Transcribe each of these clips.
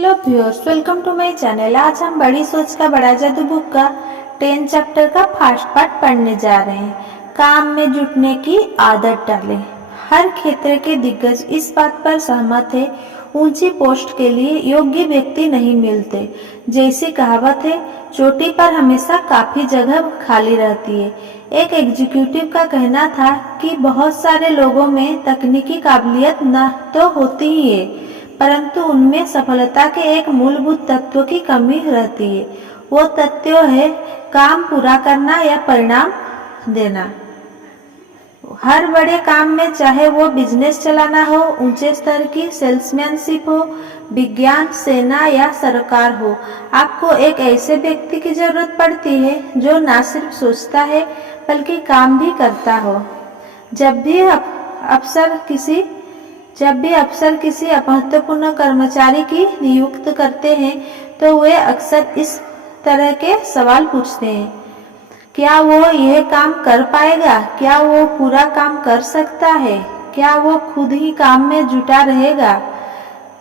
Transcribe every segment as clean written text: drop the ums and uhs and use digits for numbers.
Hello viewers, welcome to my channel. आज हम बड़ी सोच का बड़ा जादू बुक का 10 चैप्टर का फर्स्ट पार्ट पढ़ने जा रहे हैं। काम में जुटने की आदत डालें। हर क्षेत्र के दिग्गज इस बात पर सहमत है, ऊंची पोस्ट के लिए योग्य व्यक्ति नहीं मिलते। जैसी कहावत है, चोटी पर हमेशा काफी जगह खाली रहती है। एक एग्जीक्यूटिव का कहना था कि बहुत सारे लोगों में तकनीकी काबिलियत न तो होती ही है, परंतु उनमें सफलता के एक मूलभूत तत्व की कमी रहती है। वो तत्व है काम पूरा करना या परिणाम देना। हर बड़े काम में, चाहे वो बिजनेस चलाना हो, ऊंचे स्तर की सेल्समैनशिप हो, विज्ञान, सेना या सरकार हो, आपको एक ऐसे व्यक्ति की जरूरत पड़ती है जो न सिर्फ सोचता है बल्कि काम भी करता हो। जब भी अफसर किसी महत्वपूर्ण कर्मचारी की नियुक्त करते हैं तो वे अक्सर इस तरह के सवाल पूछते हैं: क्या वो यह काम कर पाएगा? क्या वो पूरा काम कर सकता है? क्या वो खुद ही काम में जुटा रहेगा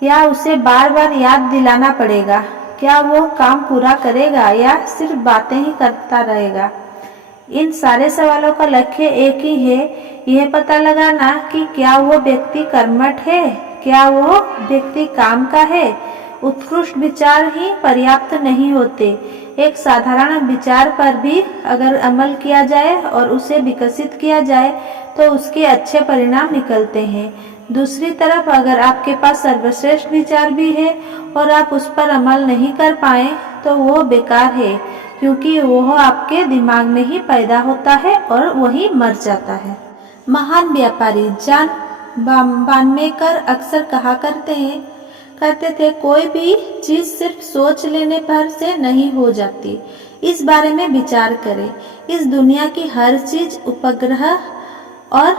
या उसे बार बार याद दिलाना पड़ेगा? क्या वो काम पूरा करेगा या सिर्फ बातें ही करता रहेगा? इन सारे सवालों का लक्ष्य एक ही है, यह पता लगाना कि क्या वो व्यक्ति कर्मठ है, क्या वो व्यक्ति काम का है। उत्कृष्ट विचार ही पर्याप्त नहीं होते। एक साधारण विचार पर भी अगर अमल किया जाए और उसे विकसित किया जाए तो उसके अच्छे परिणाम निकलते हैं। दूसरी तरफ अगर आपके पास सर्वश्रेष्ठ विचार भी है और आप उस पर अमल नहीं कर पाए तो वो बेकार है, क्योंकि वह आपके दिमाग में ही पैदा होता है और वही मर जाता है। महान व्यापारी जॉन बानमेकर अक्सर कहा करते थे, कोई भी चीज सिर्फ सोच लेने पर से नहीं हो जाती। इस बारे में विचार करें। इस दुनिया की हर चीज, उपग्रह और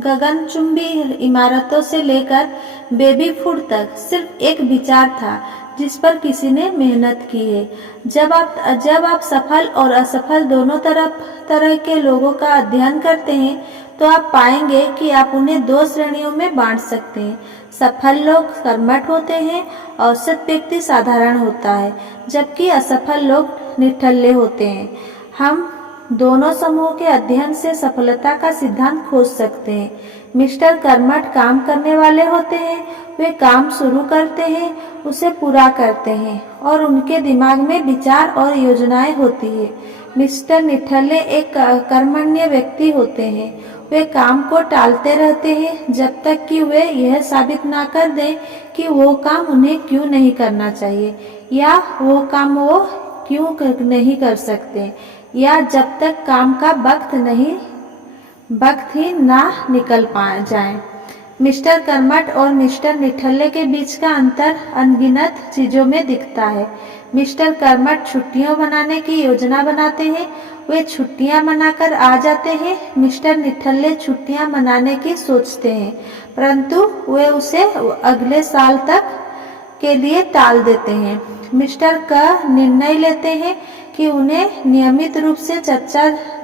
गगनचुंबी इमारतों से लेकर बेबी फूड तक सिर्फ एक विचार था जिस पर किसी ने मेहनत की है। जब आप सफल और असफल दोनों तरह के लोगों का अध्ययन करते हैं तो आप पाएंगे कि आप उन्हें दो श्रेणियों में बांट सकते हैं। सफल लोग कर्मठ होते हैं, औसत व्यक्ति साधारण होता है, जबकि असफल लोग निठल्ले होते हैं। हम दोनों समूह के अध्ययन से सफलता का सिद्धांत खोज सकते हैं। मिस्टर कर्मठ काम करने वाले होते हैं। वे काम शुरू करते हैं, उसे पूरा करते हैं और उनके दिमाग में विचार और योजनाएं होती है। मिस्टर निठल्ले एक कर्मण्य व्यक्ति होते हैं। वे काम को टालते रहते हैं जब तक कि वे यह साबित ना कर दें कि वो काम उन्हें क्यों नहीं करना चाहिए या वो काम वो क्यों नहीं कर सकते, या जब तक काम का वक्त ही ना निकल जाए। मिस्टर कर्मठ और मिस्टर निठल्ले के बीच का अंतर अनगिनत चीजों में दिखता है। मिस्टर कर्मठ छुट्टियां मनाने की योजना बनाते हैं, वे छुट्टियां मनाकर आ जाते हैं। मिस्टर निठल्ले छुट्टियां मनाने की सोचते हैं, परंतु वे उसे अगले साल तक के लिए टाल देते हैं। मिस्टर का निर्णय लेते हैं कि उन्हें नियमित रूप से चर्च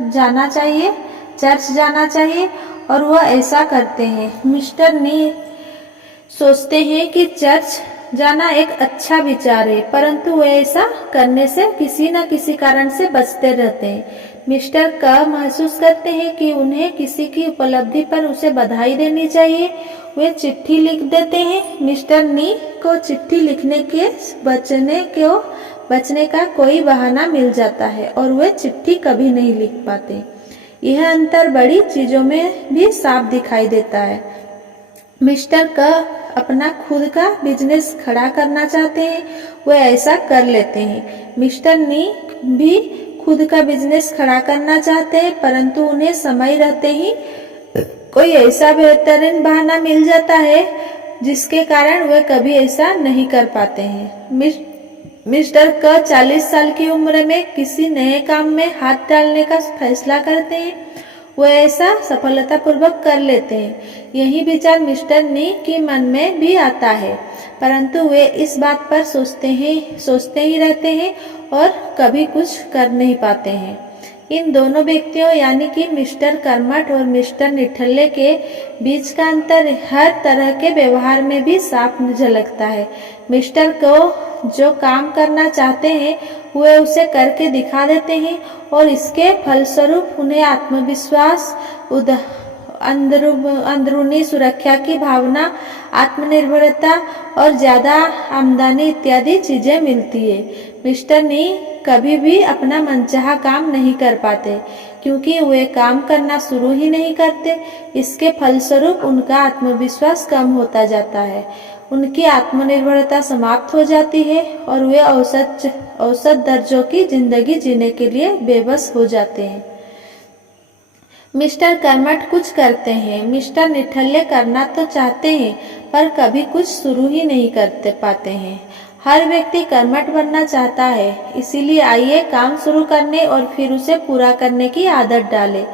जाना चाहिए और वह ऐसा करते हैं। मिस्टर नी सोचते हैं कि चर्च जाना एक अच्छा विचार है, परंतु वे ऐसा करने से किसी न किसी कारण से बचते रहते हैं। मिस्टर का महसूस करते हैं कि उन्हें किसी की उपलब्धि पर उसे बधाई देनी चाहिए। वे चिट्ठी लिख देते हैं। मिस्टर नी को चिट्ठी लिखने के बचने का कोई बहाना मिल जाता है और वे चिट्ठी कभी नहीं लिख पाते। यह अंतर बड़ी चीजों में भी साफ दिखाई देता है। मिस्टर का अपना खुद का बिजनेस खड़ा करना चाहते हैं, वे ऐसा कर लेते हैं। मिस्टर नी भी खुद का बिजनेस खड़ा करना चाहते हैं, परंतु उन्हें समय रहते ही कोई ऐसा बेहतरीन बहाना मिल जाता है जिसके कारण वे कभी ऐसा नहीं कर पाते हैं। मिस्टर का 40 साल की उम्र में किसी नए काम में हाथ डालने का फैसला करते हैं, वे ऐसा सफलतापूर्वक कर लेते हैं। यही विचार मिस्टर नी के मन में भी आता है, परंतु वे इस बात पर सोचते ही रहते हैं और कभी कुछ कर नहीं पाते हैं। इन दोनों व्यक्तियों यानी कि मिस्टर कर्मठ और मिस्टर निठल्ले के बीच का अंतर हर तरह के व्यवहार में भी साफ झलकता है। मिस्टर को जो काम करना चाहते हैं वे उसे करके दिखा देते हैं और इसके फलस्वरूप उन्हें आत्मविश्वास, अंदरूनी सुरक्षा की भावना, आत्मनिर्भरता और ज्यादा आमदनी इत्यादि चीजें मिलती है। मिस्टर नी कभी भी अपना मनचाहा काम नहीं कर पाते क्योंकि वे काम करना शुरू ही नहीं करते। इसके फलस्वरूप उनका आत्मविश्वास कम होता जाता है, उनकी आत्मनिर्भरता समाप्त हो जाती है और वे औसत दर्जों की जिंदगी जीने के लिए बेबस हो जाते हैं। मिस्टर कर्मठ कुछ करते हैं, मिस्टर निठल्ले करना तो चाहते हैं पर कभी कुछ शुरू ही नहीं करते पाते हैं। हर व्यक्ति कर्मठ बनना चाहता है, इसीलिए आइए काम शुरू करने और फिर उसे पूरा करने की आदत डालें।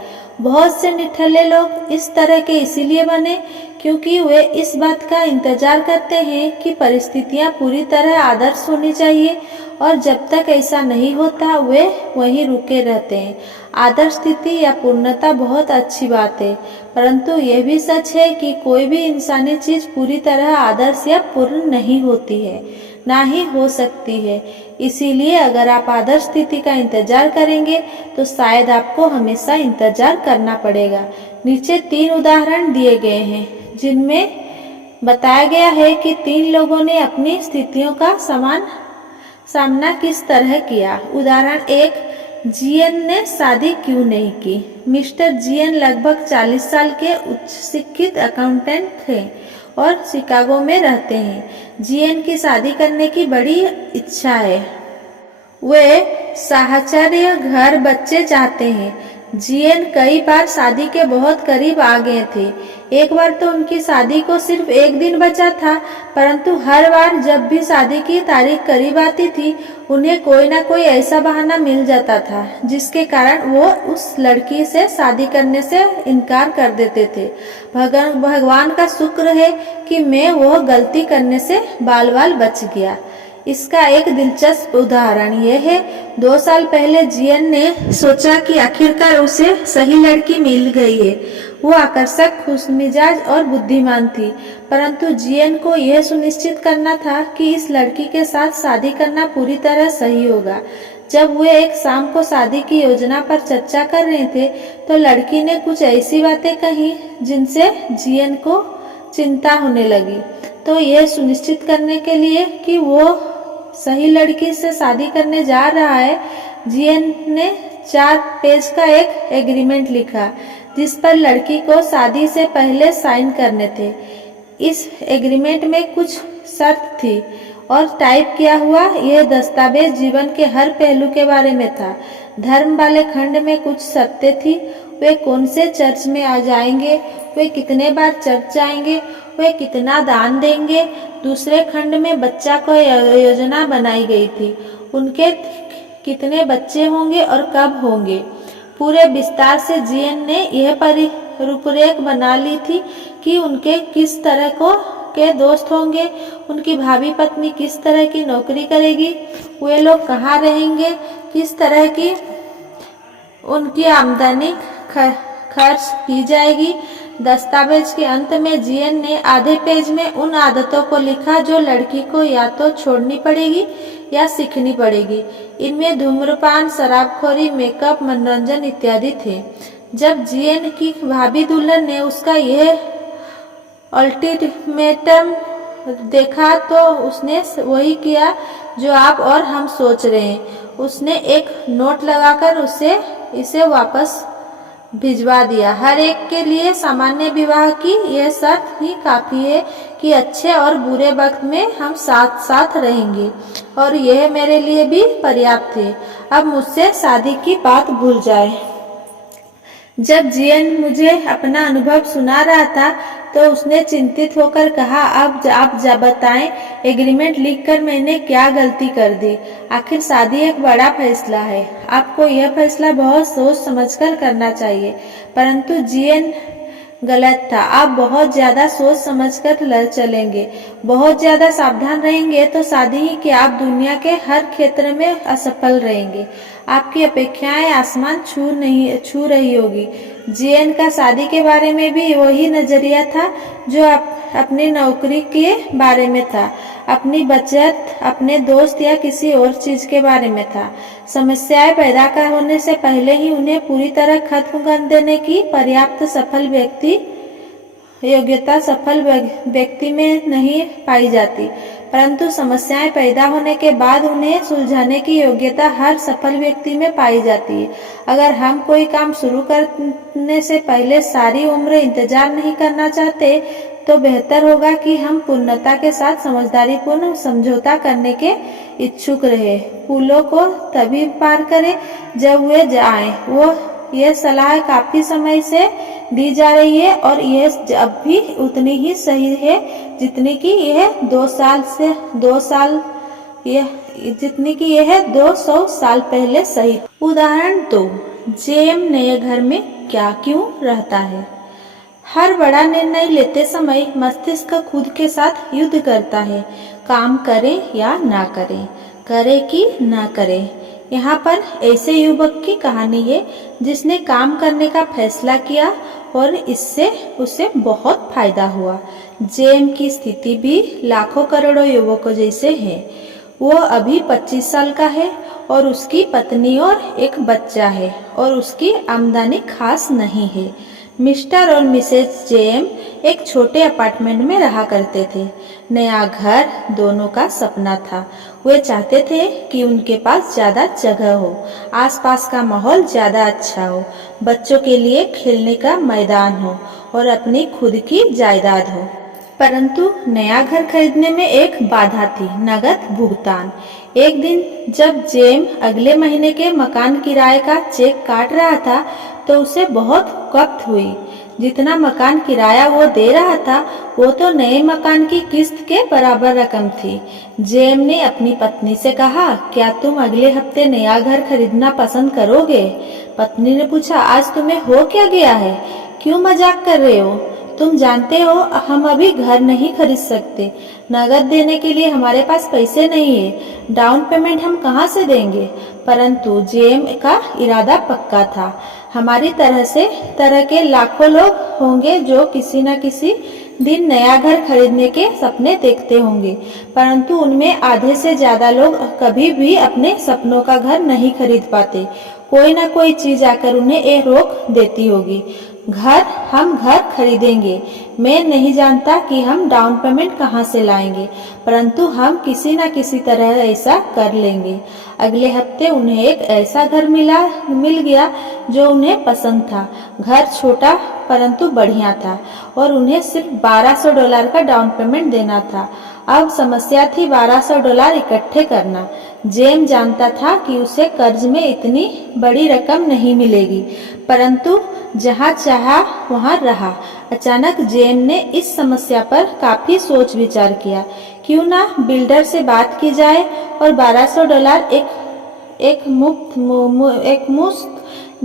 बहुत से निठल्ले लोग इस तरह के इसीलिए बने क्योंकि वे इस बात का इंतजार करते हैं कि परिस्थितियां पूरी तरह आदर्श होनी चाहिए और जब तक ऐसा नहीं होता वे वहीं रुके रहते हैं। आदर्श स्थिति या पूर्णता बहुत अच्छी बात है, परंतु यह भी सच है कि कोई भी इंसानी चीज पूरी तरह आदर्श या पूर्ण नहीं होती है, ना ही हो सकती है। इसीलिए अगर आप आदर्श स्थिति का इंतजार करेंगे तो शायद आपको हमेशा इंतजार करना पड़ेगा। नीचे 3 उदाहरण दिए गए हैं जिनमें बताया गया है कि 3 लोगों ने अपनी स्थितियों का सामना किस तरह किया। उदाहरण 1, जीएन ने शादी क्यों नहीं की। मिस्टर जीएन लगभग 40 साल के उच्च शिक्षित अकाउंटेंट थे और शिकागो में रहते हैं। जीएन की शादी करने की बड़ी इच्छा है, वे साहचर्य, घर, बच्चे चाहते हैं। जीएन कई बार शादी के बहुत करीब आ गए थे। एक बार तो उनकी शादी को सिर्फ 1 दिन बचा था, परंतु हर बार जब भी शादी की तारीख करीब आती थी उन्हें कोई ना कोई ऐसा बहाना मिल जाता था जिसके कारण वो उस लड़की से शादी करने से इनकार कर देते थे। भगवान का शुक्र है कि मैं वो गलती करने से बाल बाल बच गया। इसका एक दिलचस्प उदाहरण यह है, 2 साल पहले जीएन ने सोचा कि आखिरकार उसे सही लड़की मिल गई है। वो आकर्षक, खुशमिजाज और बुद्धिमान थी, परंतु जीएन को यह सुनिश्चित करना था कि इस लड़की के साथ शादी करना पूरी तरह सही होगा। जब वे एक शाम को शादी की योजना पर चर्चा कर रहे थे तो लड़की ने कुछ ऐसी बातें कही जिनसे जीएन को चिंता होने लगी। तो यह सुनिश्चित करने के लिए कि वो सही लड़की से शादी करने जा रहा है, जीएन ने 4 पेज का एक एग्रीमेंट लिखा जिस पर लड़की को शादी से पहले साइन करने थे। इस एग्रीमेंट में कुछ शर्त थी और टाइप किया हुआ यह दस्तावेज जीवन के हर पहलू के बारे में था। धर्म वाले खंड में कुछ शर्तें थी, वे कौन से चर्च में आ जाएंगे, वे कितने बार चर्च जाएंगे, वे कितना दान देंगे। दूसरे खंड में बच्चा को योजना बनाई गई थी, उनके कितने बच्चे होंगे और कब होंगे। पूरे विस्तार से जीएन ने यह रूपरेख बना ली थी कि उनके किस तरह के दोस्त होंगे, उनकी भाभी पत्नी किस तरह की नौकरी करेगी, वे लोग कहाँ रहेंगे, किस तरह की उनकी आमदनी खर्च की जाएगी। दस्तावेज के अंत में जीएन ने आधे पेज में उन आदतों को लिखा जो लड़की को या तो छोड़नी पड़ेगी या सीखनी पड़ेगी। इनमें धूम्रपान, शराबखोरी, मेकअप, मनोरंजन इत्यादि थे। जब जीएन की भाभी दुल्हन ने उसका यह अल्टीमेटम देखा तो उसने वही किया जो आप और हम सोच रहे हैं। उसने एक नोट लगाकर इसे वापस भिजवा दिया। हर एक के लिए सामान्य विवाह की यह शर्त ही काफी है कि अच्छे और बुरे वक्त में हम साथ साथ रहेंगे, और यह मेरे लिए भी पर्याप्त है। अब मुझसे शादी की बात भूल जाए। जब जीएन मुझे अपना अनुभव सुना रहा था तो उसने चिंतित होकर कहा, अब आप बताएं, एग्रीमेंट लिखकर मैंने क्या गलती कर दी। आखिर शादी एक बड़ा फैसला है, आपको यह फैसला बहुत सोच समझकर करना चाहिए। परंतु जीएन गलत था। आप बहुत ज्यादा सोच समझकर चलेंगे, बहुत ज्यादा सावधान रहेंगे तो शादी ही कि आप दुनिया के हर क्षेत्र में असफल रहेंगे। आपकी अपेक्षाएं आसमान छू रही होगी। जेएन का शादी के बारे में भी वही नजरिया था जो अपनी नौकरी के बारे में था, अपनी बचत, अपने दोस्त या किसी और चीज के बारे में था। समस्याएं पैदा होने से पहले ही उन्हें पूरी तरह खत्म कर देने की पर्याप्त योग्यता सफल व्यक्ति में नहीं पाई जाती, परंतु समस्याएं पैदा होने के बाद उन्हें सुलझाने की योग्यता हर सफल व्यक्ति में पाई जाती है। अगर हम कोई काम शुरू करने से पहले सारी उम्र इंतजार नहीं करना चाहते तो बेहतर होगा कि हम पूर्णता के साथ समझदारीपूर्ण समझौता करने के इच्छुक रहे। पुलों को तभी पार करें जब वे जाएं। यह सलाह काफी समय से दी जा रही है और यह अब भी उतनी ही सही है जितनी कि यह 200 साल पहले सही। उदाहरण 2, जेम नए घर में क्या क्यों रहता है। हर बड़ा निर्णय लेते समय मस्तिष्क खुद के साथ युद्ध करता है, काम करें या ना करें, करे कि ना करे। यहाँ पर ऐसे युवक की कहानी है जिसने काम करने का फैसला किया और इससे उसे बहुत फायदा हुआ। जेम की स्थिति भी लाखों करोड़ों युवकों जैसे है। वो अभी 25 साल का है और उसकी पत्नी और एक बच्चा है और उसकी आमदनी खास नहीं है। मिस्टर और मिसेस जेम एक छोटे अपार्टमेंट में रहा करते थे। नया घर दोनों का सपना था। वे चाहते थे कि उनके पास ज्यादा जगह हो, आसपास का माहौल ज्यादा अच्छा हो, बच्चों के लिए खेलने का मैदान हो और अपनी खुद की जायदाद हो। परंतु नया घर खरीदने में एक बाधा थी, नगद भुगतान। एक दिन जब जेम अगले महीने के मकान किराए का चेक काट रहा था तो उसे बहुत कष्ट हुई। जितना मकान किराया वो दे रहा था वो तो नए मकान की किस्त के बराबर रकम थी। जेम ने अपनी पत्नी से कहा, क्या तुम अगले हफ्ते नया घर खरीदना पसंद करोगे? पत्नी ने पूछा, आज तुम्हें हो क्या गया है? क्यों मजाक कर रहे हो? तुम जानते हो हम अभी घर नहीं खरीद सकते। नगद देने के लिए हमारे पास पैसे नहीं है। डाउन पेमेंट हम कहाँ से देंगे? परंतु जेम का इरादा पक्का था। हमारी तरह के लाखों लोग होंगे जो किसी न किसी दिन नया घर खरीदने के सपने देखते होंगे, परंतु उनमें आधे से ज्यादा लोग कभी भी अपने सपनों का घर नहीं खरीद पाते। कोई ना कोई चीज आकर उन्हें ये रोक देती होगी। हम घर खरीदेंगे। मैं नहीं जानता कि हम डाउन पेमेंट कहाँ से लाएंगे, परंतु हम किसी न किसी तरह ऐसा कर लेंगे। अगले हफ्ते उन्हें एक ऐसा घर मिल गया जो उन्हें पसंद था। घर छोटा परंतु बढ़िया था और उन्हें सिर्फ $1200 का डाउन पेमेंट देना था। अब समस्या थी $1200 इकट्ठे करना। जेम जानता था कि उसे कर्ज में इतनी बड़ी रकम नहीं मिलेगी, परंतु जहाँ चाहा वहाँ रहा। अचानक जेम ने इस समस्या पर काफी सोच विचार किया। क्यों ना बिल्डर से बात की जाए और $1200 एक मुश्त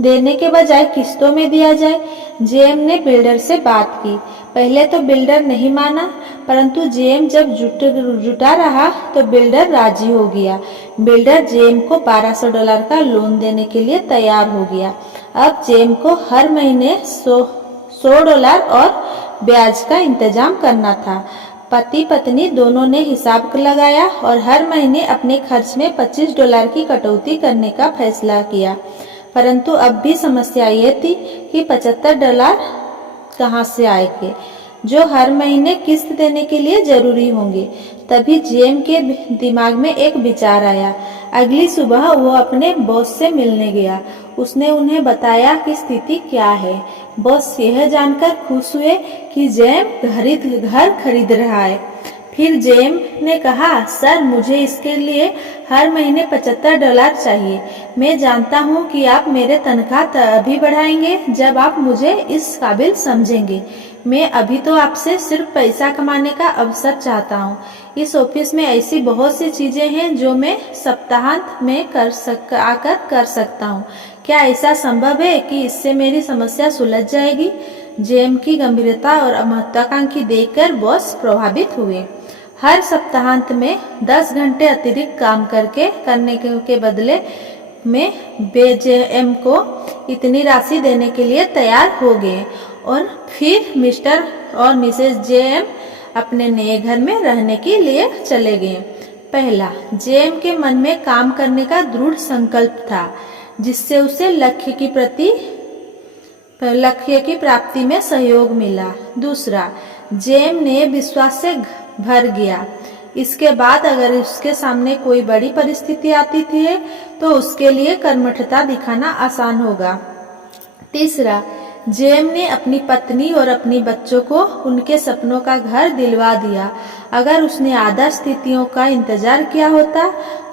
देने के बजाय किस्तों में दिया जाए। जेम ने बिल्डर से बात की। पहले तो बिल्डर नहीं माना, परंतु जेम जब जुटा रहा तो बिल्डर राजी हो गया। बिल्डर जेम को $1200 का लोन देने के लिए तैयार हो गया। अब जेम को हर महीने $100 और ब्याज का इंतजाम करना था। पति पत्नी दोनों ने हिसाब लगाया और हर महीने अपने खर्च में $25 की कटौती करने का फैसला किया। परंतु अब भी समस्या ये थी कि $75 कहाँ से आएंगे जो हर महीने किस्त देने के लिए जरूरी होंगे। तभी जेम के दिमाग में एक विचार आया। अगली सुबह वो अपने बॉस से मिलने गया। उसने उन्हें बताया कि स्थिति क्या है। बॉस यह जानकर खुश हुए कि जेम घर खरीद रहा है। फिर जेम ने कहा, सर मुझे इसके लिए हर महीने $75 चाहिए। मैं जानता हूँ कि आप मेरे तनख्वाह तभी बढ़ाएंगे जब आप मुझे इस काबिल समझेंगे। मैं अभी तो आपसे सिर्फ पैसा कमाने का अवसर चाहता हूँ। इस ऑफिस में ऐसी बहुत सी चीजें हैं जो मैं सप्ताहांत में आकर कर सकता हूँ। क्या ऐसा संभव है कि इससे मेरी समस्या सुलझ जाएगी? जेम की गंभीरता और महत्वाकांक्षी देखकर बॉस प्रभावित हुए। हर सप्ताहांत में 10 घंटे अतिरिक्त काम करने के बदले में वे जेएम को इतनी राशि देने के लिए तैयार हो गए और फिर मिस्टर और मिसेस जेएम अपने नए घर में रहने के लिए चले गए। पहला, जेएम के मन में काम करने का दृढ़ संकल्प था, जिससे उसे लक्ष्य की प्राप्ति में सहयोग मिला। दूसरा, जेएम ने विश्वास से भर गया। इसके बाद अगर उसके सामने कोई बड़ी परिस्थिति आती थी तो उसके लिए कर्मठता दिखाना आसान होगा। तीसरा, जेएम ने अपनी पत्नी और अपनी बच्चों को उनके सपनों का घर दिलवा दिया। अगर उसने आदर्श स्थितियों का इंतजार किया होता,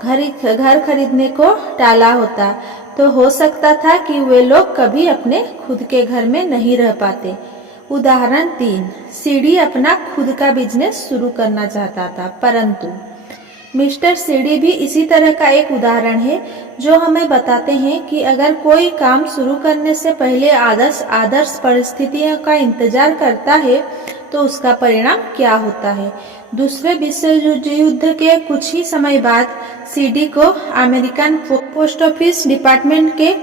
घर खरीदने को टाला होता, तो हो सकता था कि वे लोग कभी अपने खुद के घर में नहीं रह पाते। उदाहरण 3, सीडी अपना खुद का बिजनेस शुरू करना चाहता था, परंतु मिस्टर सीडी भी इसी तरह का एक उदाहरण है जो हमें बताते हैं कि अगर कोई काम शुरू करने से पहले आदर्श परिस्थितियों का इंतजार करता है तो उसका परिणाम क्या होता है। दूसरे विश्व युद्ध के कुछ ही समय बाद सीडी को अमेरिकन पोस्ट ऑफिस डिपार्टमेंट के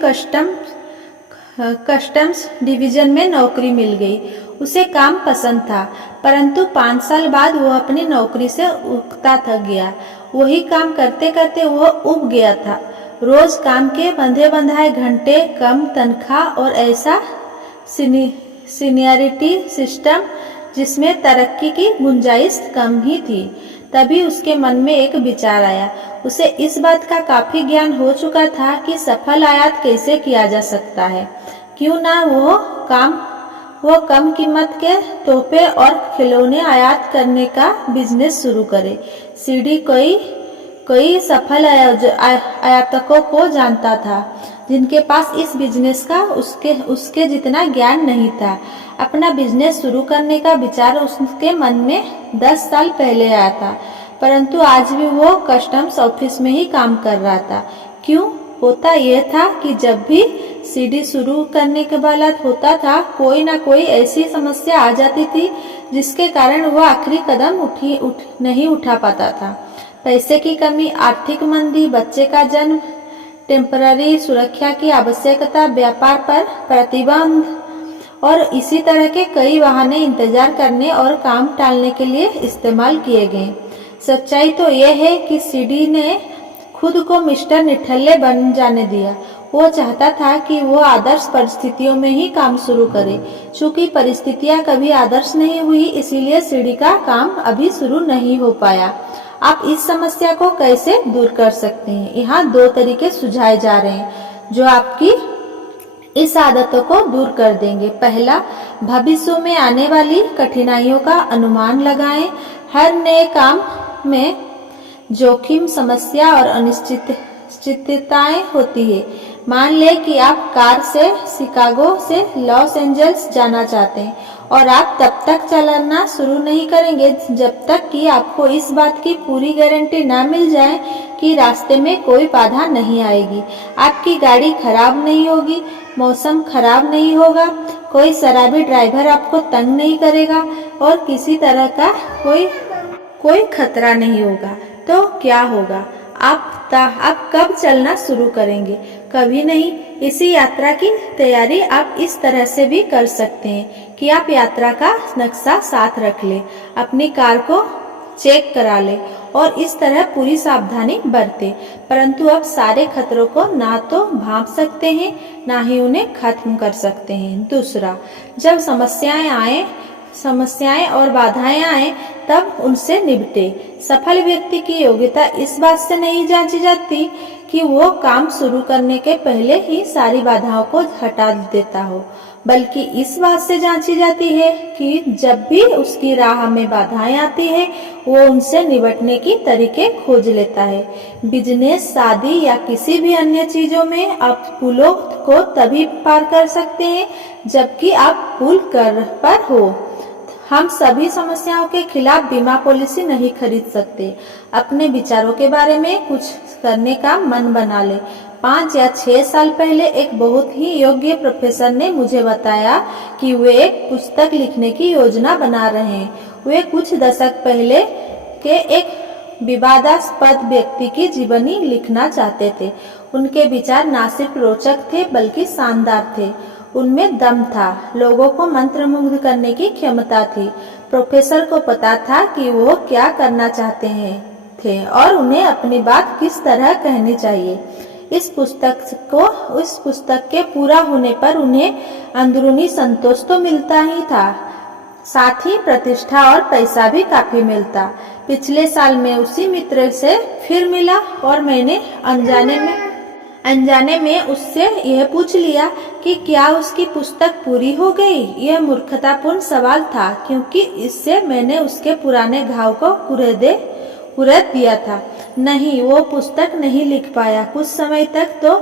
कस्टम्स डिवीजन में नौकरी मिल गई। उसे काम पसंद था, परंतु 5 साल बाद वह अपनी नौकरी से उकता थक गया। वही काम करते करते वह उब गया था। रोज काम के बंधे बंधाए घंटे, कम तनख्वाह और ऐसा सीनियरिटी सिस्टम जिसमें तरक्की की गुंजाइश कम ही थी। तभी उसके मन में एक विचार आया। उसे इस बात का काफी ज्ञान हो चुका था कि सफल आयात कैसे किया जा सकता है। क्यों ना वो कम कीमत के तोहफे और खिलौने आयात करने का बिजनेस शुरू करे। सीडी कई सफल आयातकों को जानता था जिनके पास इस बिजनेस का उसके जितना ज्ञान नहीं था। अपना बिजनेस शुरू करने का विचार उसके मन में 10 साल पहले आया था, परंतु आज भी वो कस्टम्स ऑफिस में ही काम कर रहा था। क्यों? होता यह था कि जब भी सीडी शुरू करने के वाला होता था, कोई ना कोई ऐसी समस्या आ जाती थी जिसके कारण वह आखिरी कदम नहीं उठा पाता था। पैसे की कमी, आर्थिक मंदी, बच्चे का जन्म, टेम्पररी सुरक्षा की आवश्यकता, व्यापार पर प्रतिबंध और इसी तरह के कई बहाने इंतजार करने और काम टालने के लिए इस्तेमाल किए गए। सच्चाई तो यह है कि सीडी ने खुद को मिस्टर निठल्ले बन जाने दिया। वो चाहता था कि वो आदर्श परिस्थितियों में ही काम शुरू करे। चूंकि परिस्थितियां कभी आदर्श नहीं हुई, इसीलिए सीडी का काम अभी शुरू नहीं हो पाया। आप इस समस्या को कैसे दूर कर सकते हैं? यहाँ 2 तरीके सुझाए जा रहे हैं जो आपकी इस आदतों को दूर कर देंगे। पहला, भविष्य में आने वाली कठिनाइयों का अनुमान लगाएं। हर नए काम में जोखिम, समस्या और अनिश्चितताएं होती है। मान लें कि आप कार से शिकागो से लॉस एंजल्स जाना चाहते हैं और आप तब तक चलाना शुरू नहीं करेंगे जब तक कि आपको इस बात की पूरी गारंटी ना मिल जाए कि रास्ते में कोई बाधा नहीं आएगी, आपकी गाड़ी खराब नहीं होगी, मौसम खराब नहीं होगा, कोई शराबी ड्राइवर आपको तंग नहीं करेगा और किसी तरह का कोई खतरा नहीं होगा। तो क्या होगा? आप कब चलना शुरू करेंगे? कभी नहीं। इसी यात्रा की तैयारी आप इस तरह से भी कर सकते हैं कि आप यात्रा का नक्शा साथ रख ले, अपनी कार को चेक करा ले और इस तरह पूरी सावधानी बरते। परंतु अब सारे खतरों को ना तो भांप सकते हैं, ना ही उन्हें खत्म कर सकते हैं। दूसरा, जब समस्याएं और बाधाएं आए तब उनसे निपटे। सफल व्यक्ति की योग्यता इस बात से नहीं जांची जाती कि वो काम शुरू करने के पहले ही सारी बाधाओं को हटा देता हो, बल्कि इस बात से जांची जाती है कि जब भी उसकी राह में बाधाएं आती है वो उनसे निपटने की तरीके खोज लेता है। बिजनेस, शादी या किसी भी अन्य चीजों में आप पुलों को तभी पार कर सकते हैं जबकि आप पुल पर हो। हम सभी समस्याओं के खिलाफ बीमा पॉलिसी नहीं खरीद सकते। अपने विचारों के बारे में कुछ करने का मन बना ले। 5 या 6 साल पहले एक बहुत ही योग्य प्रोफेसर ने मुझे बताया कि वे एक पुस्तक लिखने की योजना बना रहे हैं। वे कुछ दशक पहले के एक विवादास्पद व्यक्ति की जीवनी लिखना चाहते थे। उनके विचार न सिर्फ रोचक थे बल्कि शानदार थे। उनमें दम था, लोगों को मंत्रमुग्ध करने की क्षमता थी। प्रोफेसर को पता था कि वो क्या करना चाहते थे और उन्हें अपनी बात किस तरह कहनी चाहिए। इस पुस्तक के पूरा होने पर उन्हें अंदरूनी संतोष तो मिलता ही था, साथ ही प्रतिष्ठा और पैसा भी काफी मिलता। पिछले साल मैं उसी मित्र से फिर मिला और मैंने अनजाने में उससे यह पूछ लिया कि क्या उसकी पुस्तक पूरी हो गई। यह मूर्खतापूर्ण सवाल था, क्योंकि इससे मैंने उसके पुराने घाव को कुरेद दिया था। नहीं, वो पुस्तक नहीं लिख पाया। कुछ समय तक तो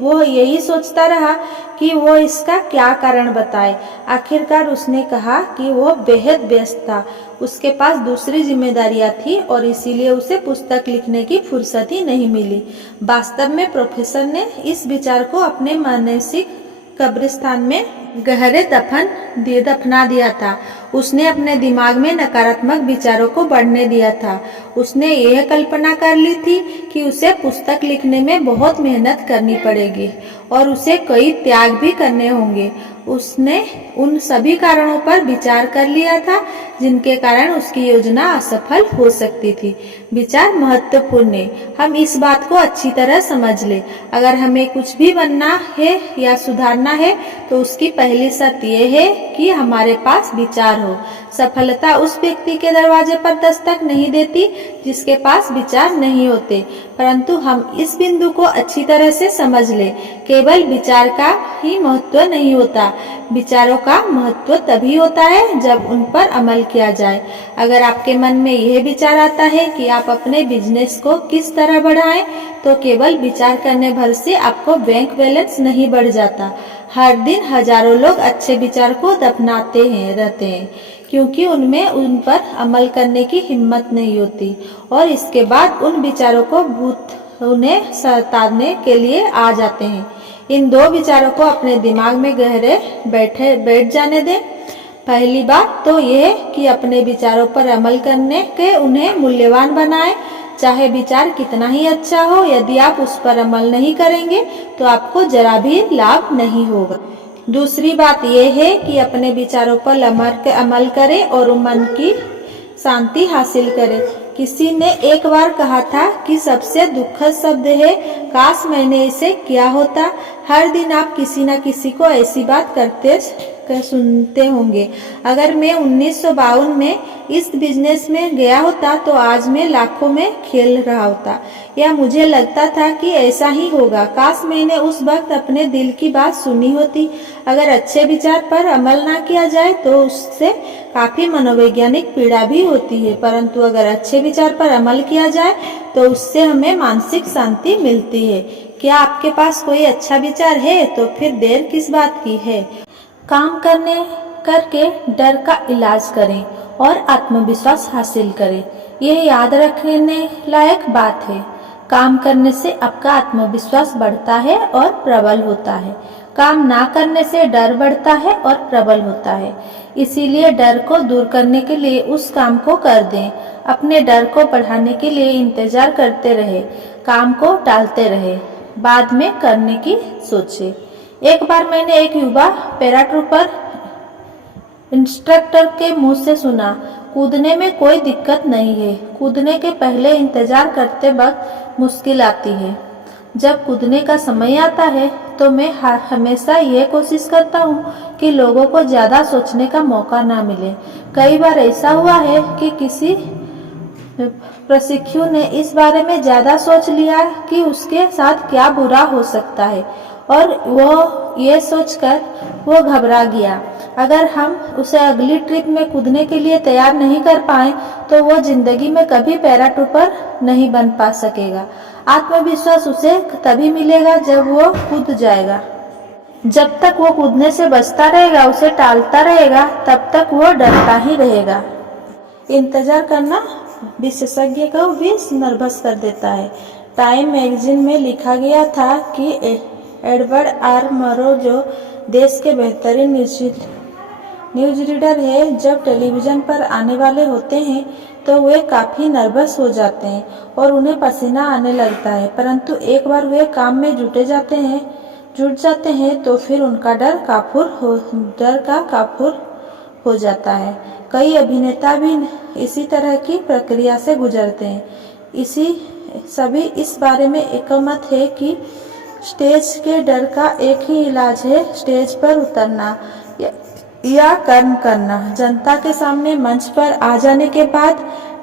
वो यही सोचता रहा कि वो इसका क्या कारण बताए। आखिरकार उसने कहा कि वो बेहद व्यस्त था, उसके पास दूसरी जिम्मेदारियां थी और इसीलिए उसे पुस्तक लिखने की फुर्सत ही नहीं मिली। वास्तव में प्रोफेसर ने इस विचार को अपने मानसिक कब्रिस्तान में गहरे दफना दिया था। उसने अपने दिमाग में नकारात्मक विचारों को बढ़ने दिया था। उसने यह कल्पना कर ली थी कि उसे पुस्तक लिखने में बहुत मेहनत करनी पड़ेगी और उसे कई त्याग भी करने होंगे। उसने उन सभी कारणों पर विचार कर लिया था जिनके कारण उसकी योजना असफल हो सकती थी। विचार महत्वपूर्ण है। हम इस बात को अच्छी तरह समझ ले। अगर हमें कुछ भी बनना है या सुधारना है तो उसकी पहली शर्त यह है कि हमारे पास विचार हो। सफलता उस व्यक्ति के दरवाजे पर दस्तक नहीं देती जिसके पास विचार नहीं होते, परंतु हम इस बिंदु को अच्छी तरह से समझ ले। केवल विचार का ही महत्व नहीं होता, विचारों का महत्व तभी होता है जब उन पर अमल किया जाए। अगर आपके मन में यह विचार आता है कि आप अपने बिजनेस को किस तरह बढ़ाएं, तो केवल विचार करने भर से आपको बैंक बैलेंस नहीं बढ़ जाता। हर दिन हजारों लोग अच्छे विचार को दफनाते रहते हैं क्योंकि उन पर अमल करने की हिम्मत नहीं होती और इसके बाद उन विचारों को उन्हें सताने के लिए आ जाते हैं। इन 2 विचारों को अपने दिमाग में गहरे बैठ जाने दें। पहली बात तो यह कि अपने विचारों पर अमल करने के उन्हें मूल्यवान बनाएं। चाहे विचार कितना ही अच्छा हो, यदि आप उस पर अमल नहीं करेंगे तो आपको जरा भी लाभ नहीं होगा। दूसरी बात यह है कि अपने विचारों पर अमल करें और मन की शांति हासिल करें। किसी ने एक बार कहा था कि सबसे दुखद शब्द है काश मैंने इसे किया होता। हर दिन आप किसी न किसी को ऐसी बात सुनते होंगे। अगर मैं 1952 में इस बिजनेस में गया होता तो आज मैं लाखों में खेल रहा होता, या मुझे लगता था कि ऐसा ही होगा। काश मैंने उस वक्त अपने दिल की बात सुनी होती। अगर अच्छे विचार पर अमल ना किया जाए तो उससे काफी मनोवैज्ञानिक पीड़ा भी होती है, परंतु अगर अच्छे विचार पर अमल किया जाए तो उससे हमें मानसिक शांति मिलती है। क्या आपके पास कोई अच्छा विचार है? तो फिर देर किस बात की है? काम करके डर का इलाज करें और आत्मविश्वास हासिल करें। यह याद रखने लायक बात है। काम करने से आपका आत्मविश्वास बढ़ता है और प्रबल होता है। काम ना करने से डर बढ़ता है और प्रबल होता है। इसीलिए डर को दूर करने के लिए उस काम को कर दें। अपने डर को बढ़ाने के लिए इंतजार करते रहे, काम को टालते रहे, बाद में करने की सोचे। एक बार मैंने एक युवा पैराट्रूपर इंस्ट्रक्टर के मुंह से सुना, कूदने में कोई दिक्कत नहीं है, कूदने के पहले इंतजार करते वक्त मुश्किल आती है। जब कूदने का समय आता है तो मैं हमेशा यह कोशिश करता हूँ कि लोगों को ज्यादा सोचने का मौका ना मिले। कई बार ऐसा हुआ है कि किसी प्रशिक्षु ने इस बारे में ज्यादा सोच लिया कि उसके साथ क्या बुरा हो सकता है और वो ये सोचकर वो घबरा गया। अगर हम उसे अगली ट्रिप में कूदने के लिए तैयार नहीं कर पाए तो वो जिंदगी में कभी पैराट्रूपर नहीं बन पा सकेगा। आत्मविश्वास उसे तभी मिलेगा जब वो कूद जाएगा। जब तक वो कूदने से बचता रहेगा, उसे टालता रहेगा, तब तक वो डरता ही रहेगा। इंतजार करना विशेषज्ञ को भी नर्वस कर देता है। टाइम मैगजीन में लिखा गया था कि एडवर्ड आर मरो, जो देश के बेहतरीन न्यूज रीडर है, जब टेलीविज़न पर आने वाले होते हैं तो वे काफ़ी नर्वस हो जाते हैं और उन्हें पसीना आने लगता है, परंतु एक बार वे काम में जुट जाते हैं तो फिर उनका डर का काफूर हो जाता है। कई अभिनेता भी इसी तरह की प्रक्रिया से गुजरते हैं। सभी इस बारे में एकमत है कि स्टेज के डर का एक ही इलाज है, स्टेज पर उतरना या कर्म करना। जनता के सामने मंच पर आ जाने के बाद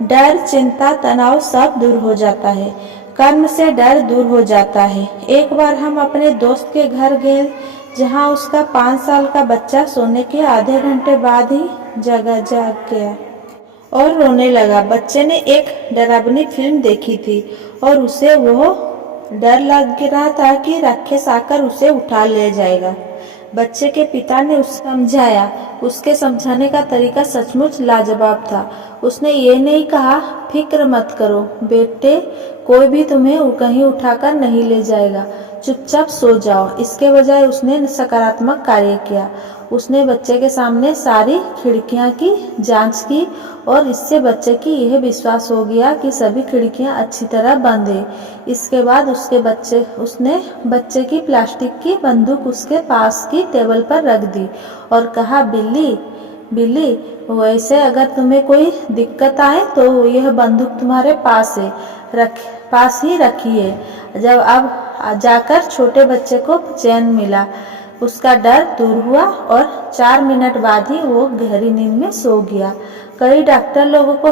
डर, चिंता, तनाव सब दूर हो जाता है। कर्म से डर दूर हो जाता है। एक बार हम अपने दोस्त के घर गए, जहां उसका 5 साल का बच्चा सोने के आधे घंटे बाद ही जाग गया और रोने लगा। बच्चे ने एक डरावनी फिल्म देखी थी और उसे वो डर लग रहा था कि राक्षस आकर उसे उठा ले जाएगा। बच्चे के पिता ने उसे समझाया। उसके समझाने का तरीका सचमुच लाजवाब था। उसने ये नहीं कहा, फिक्र मत करो बेटे, कोई भी तुम्हें कहीं उठाकर नहीं ले जाएगा, चुपचाप सो जाओ। इसके बजाय उसने सकारात्मक कार्य किया। उसने बच्चे के सामने सारी खिड़कियां की जांच की और इससे बच्चे की यह विश्वास हो गया कि सभी खिड़कियां अच्छी तरह बंद है। इसके बाद उसने बच्चे की प्लास्टिक की बंदूक उसके पास की टेबल पर रख दी और कहा, बिल्ली, वैसे अगर तुम्हें कोई दिक्कत आए तो यह बंदूक तुम्हारे पास ही रखी है। जब अब जाकर छोटे बच्चे को चैन मिला, उसका डर दूर हुआ और 4 मिनट बाद ही वो गहरी नींद में सो गया। कई डॉक्टर लोगों को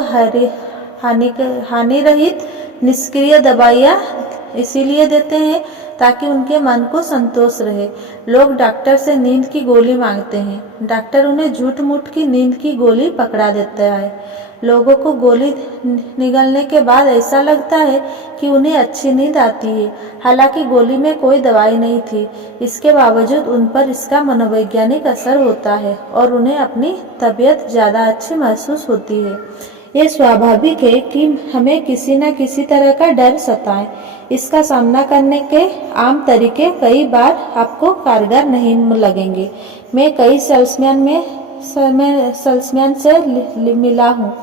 हानि रहित निष्क्रिय दवाइयाँ इसीलिए देते हैं ताकि उनके मन को संतोष रहे। लोग डॉक्टर से नींद की गोली मांगते हैं। डॉक्टर उन्हें झूठ मूठ की नींद की गोली पकड़ा देता है। लोगों को गोली निगलने के बाद ऐसा लगता है कि उन्हें अच्छी नींद आती है, हालांकि गोली में कोई दवाई नहीं थी। इसके बावजूद उन पर इसका मनोवैज्ञानिक असर होता है और उन्हें अपनी तबीयत ज़्यादा अच्छी महसूस होती है। ये स्वाभाविक है कि हमें किसी न किसी तरह का डर सताए। इसका सामना करने के आम तरीके कई बार आपको कारगर नहीं लगेंगे। मैं कई सेल्समैन से मिला हूँ